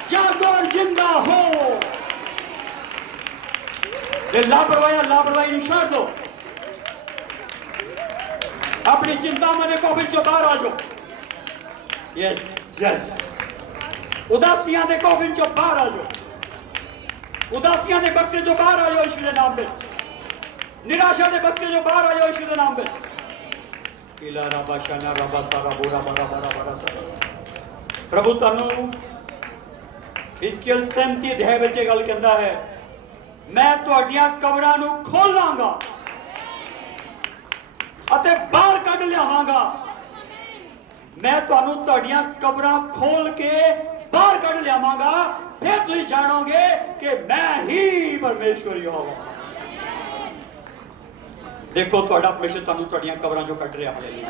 जागो और जिंदा हो। लापरवाही लापरवाही छोड़ दो। अपनी चिंता में कोफिन चो बाहर आ जाओ। यस यस, उदासियां दे कोफिन चो बाहर आ जाओ, उदासियां दे बक्से चो बाहर आ जाओ यीशु दे नाम विच, निराशा दे बक्से चो बाहर आ जाओ यीशु दे नाम विच। किला रबा शना रबा सारा बोरा बरा बरा बरा सारा। प्रभु तानू हिजकियल 37 अध्याय विच गल कहंदा है, मैं तुहाडियां कबरां नू खोलांगा अते बाहर कढ लियावांगा। मैं तुहानू तुहाडियां कबरां खोल के बाहर कढ लियावांगा, फिर तुसीं जानोगे कि मैं ही परमेश्वर यहोवा। देखो तुहाडा परमेश्वर तुहानू तुहाडियां कबरां चों कढ रिहा। हालेलुया।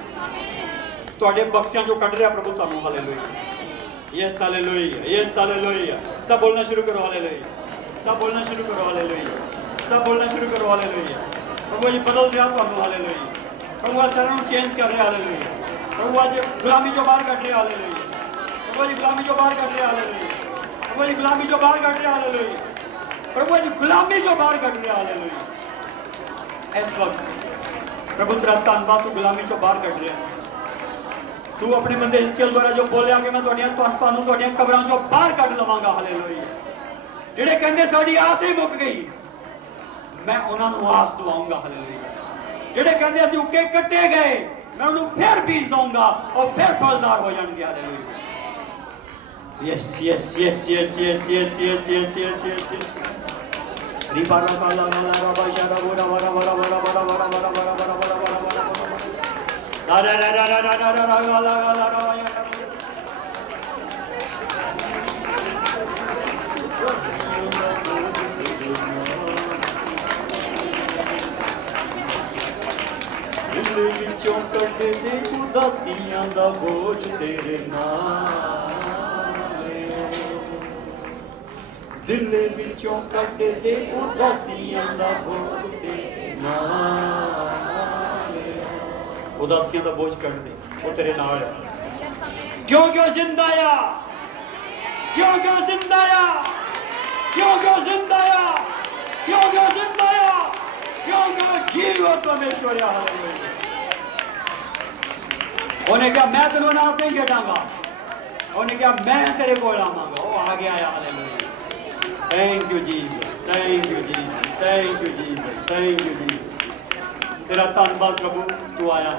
तुहाडे बक्सियां चों कढ रिहा प्रभु तुहानू। Hallelujah. Yes hallelujah, yes hallelujah. सब बोलना शुरू करो। हालेलुया। सब बोलना शुरू करो। हालेलुया। सब बोलना शुरू करो। हालेलुया। प्रभु जी बदल रहा तुहानू। हालेलुया। प्रभु आज सारा चेंज कर रहा। हालेलुया। प्रभु आज गुलामी चों बाहर कढ रहा। हालेलुया। प्रभु जी गुलामी चों बाहर कढ रहा। हालेलुया। प्रभु जी गुलामी चों बाहर कढ रहा। हालेलुया। प्रभु जी गुलामी चों बाहर कढ रहा। हालेलुया। इस वक्त प्रभु तेरा धन्यवाद, तू गुलामी चों बाहर कढ रहा। तू अपने बंदे हिजकियल द्वारा जो बोलिया कि मैं तुहानू तुहाडियां कबरां चों बाहर कढ लवांगा। हालेलुया। जिहड़े कहंदे साडी आस ही मुक गई, मैं उन्हां नू आस दवाऊंगा। हालेलुया। जिहड़े कहंदे असीं उके कट्टे गए, मैं उन्हें फिर बीज दूंगा और फिर फलदार हो जाएंगे। Hallelujah. Yes yes yes yes yes yes yes yes yes yes yes. रिबारा काला काला रबा शरा बोरा वरा वरा वरा वरा वरा वरा वरा वरा वरा वरा वरा रा रा रा रा रा रा रा रा काला काला रा या दिल विचों कढ दे उदासियां दा बोझ तेरे नाल, दिल विचों कढ दे उदासियां दा बोझ तेरे नाल। उदासियां दा बोझ कढ दे, वो तेरे नाल है। क्योंकि वो जिंदा आ, क्योंकि वो जिंदा आ, क्योंकि वो जिंदा आ, क्योंकि वो जिंदा आ, क्योंकि वो जीवित परमेश्वर है। हालेलुया। उन्हें कहा मैं तेनों नाम नहीं छड्डांगा, उन्हें कहा मैं तेरे कोल आवांगा। वो आ गया। Hallelujah. Thank you Jesus, thank you Jesus, thank you Jesus, thank you Jesus. तेरा धन्यवाद प्रभु, तू आया,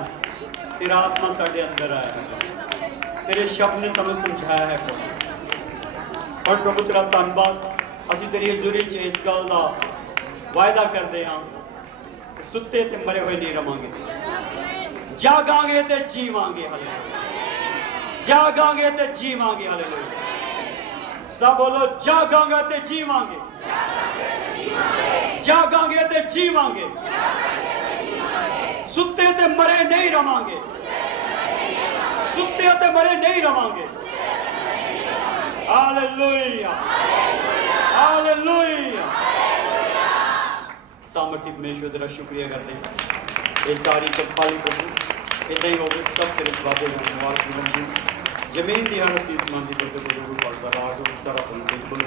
तेरा आत्मा साडे अंदर आया है, तेरे शब्द ने सानू समझाया है प्रभु। और प्रभु तेरा धन्यवाद, असीं तेरी हज़ूरी च इस गल दा वायदा करते हाँ, सुत्ते ते मरे हुए नहीं रवांगे, जागांगे ते जीवांगे। हालेलुया। जागांगे ते जीवांगे। हालेलुया। सब बोलो जागांगे ते जीवांगे, जागांगे ते जीवांगे, सुत्ते ते मरे नहीं रवांगे, सुत्ते ते मरे नहीं रवांगे। हालेलुया। हालेलुया। सामर्थ्य परमेश्वर तेरा शुक्रिया करते हैं। ये सारी कपाली प्रभु इतना ही होगी, सब तेरे वादे मुबारक जीवन जी जमीन दी हर असीस मान दी करते तो गुरु पाक दा राज और सारा फल बिल्कुल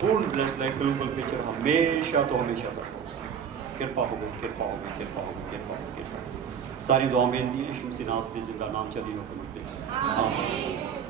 पूर्ण ब्लेस लाइफ बिल्कुल पिक्चर हमेशा तो हमेशा तक कृपा हो गई, कृपा हो गई, कृपा हो गई, कृपा हो गई। सारी दुआ बेनती यीशु मसीह नाम से जिंदा नाम चली नो करते। आमीन।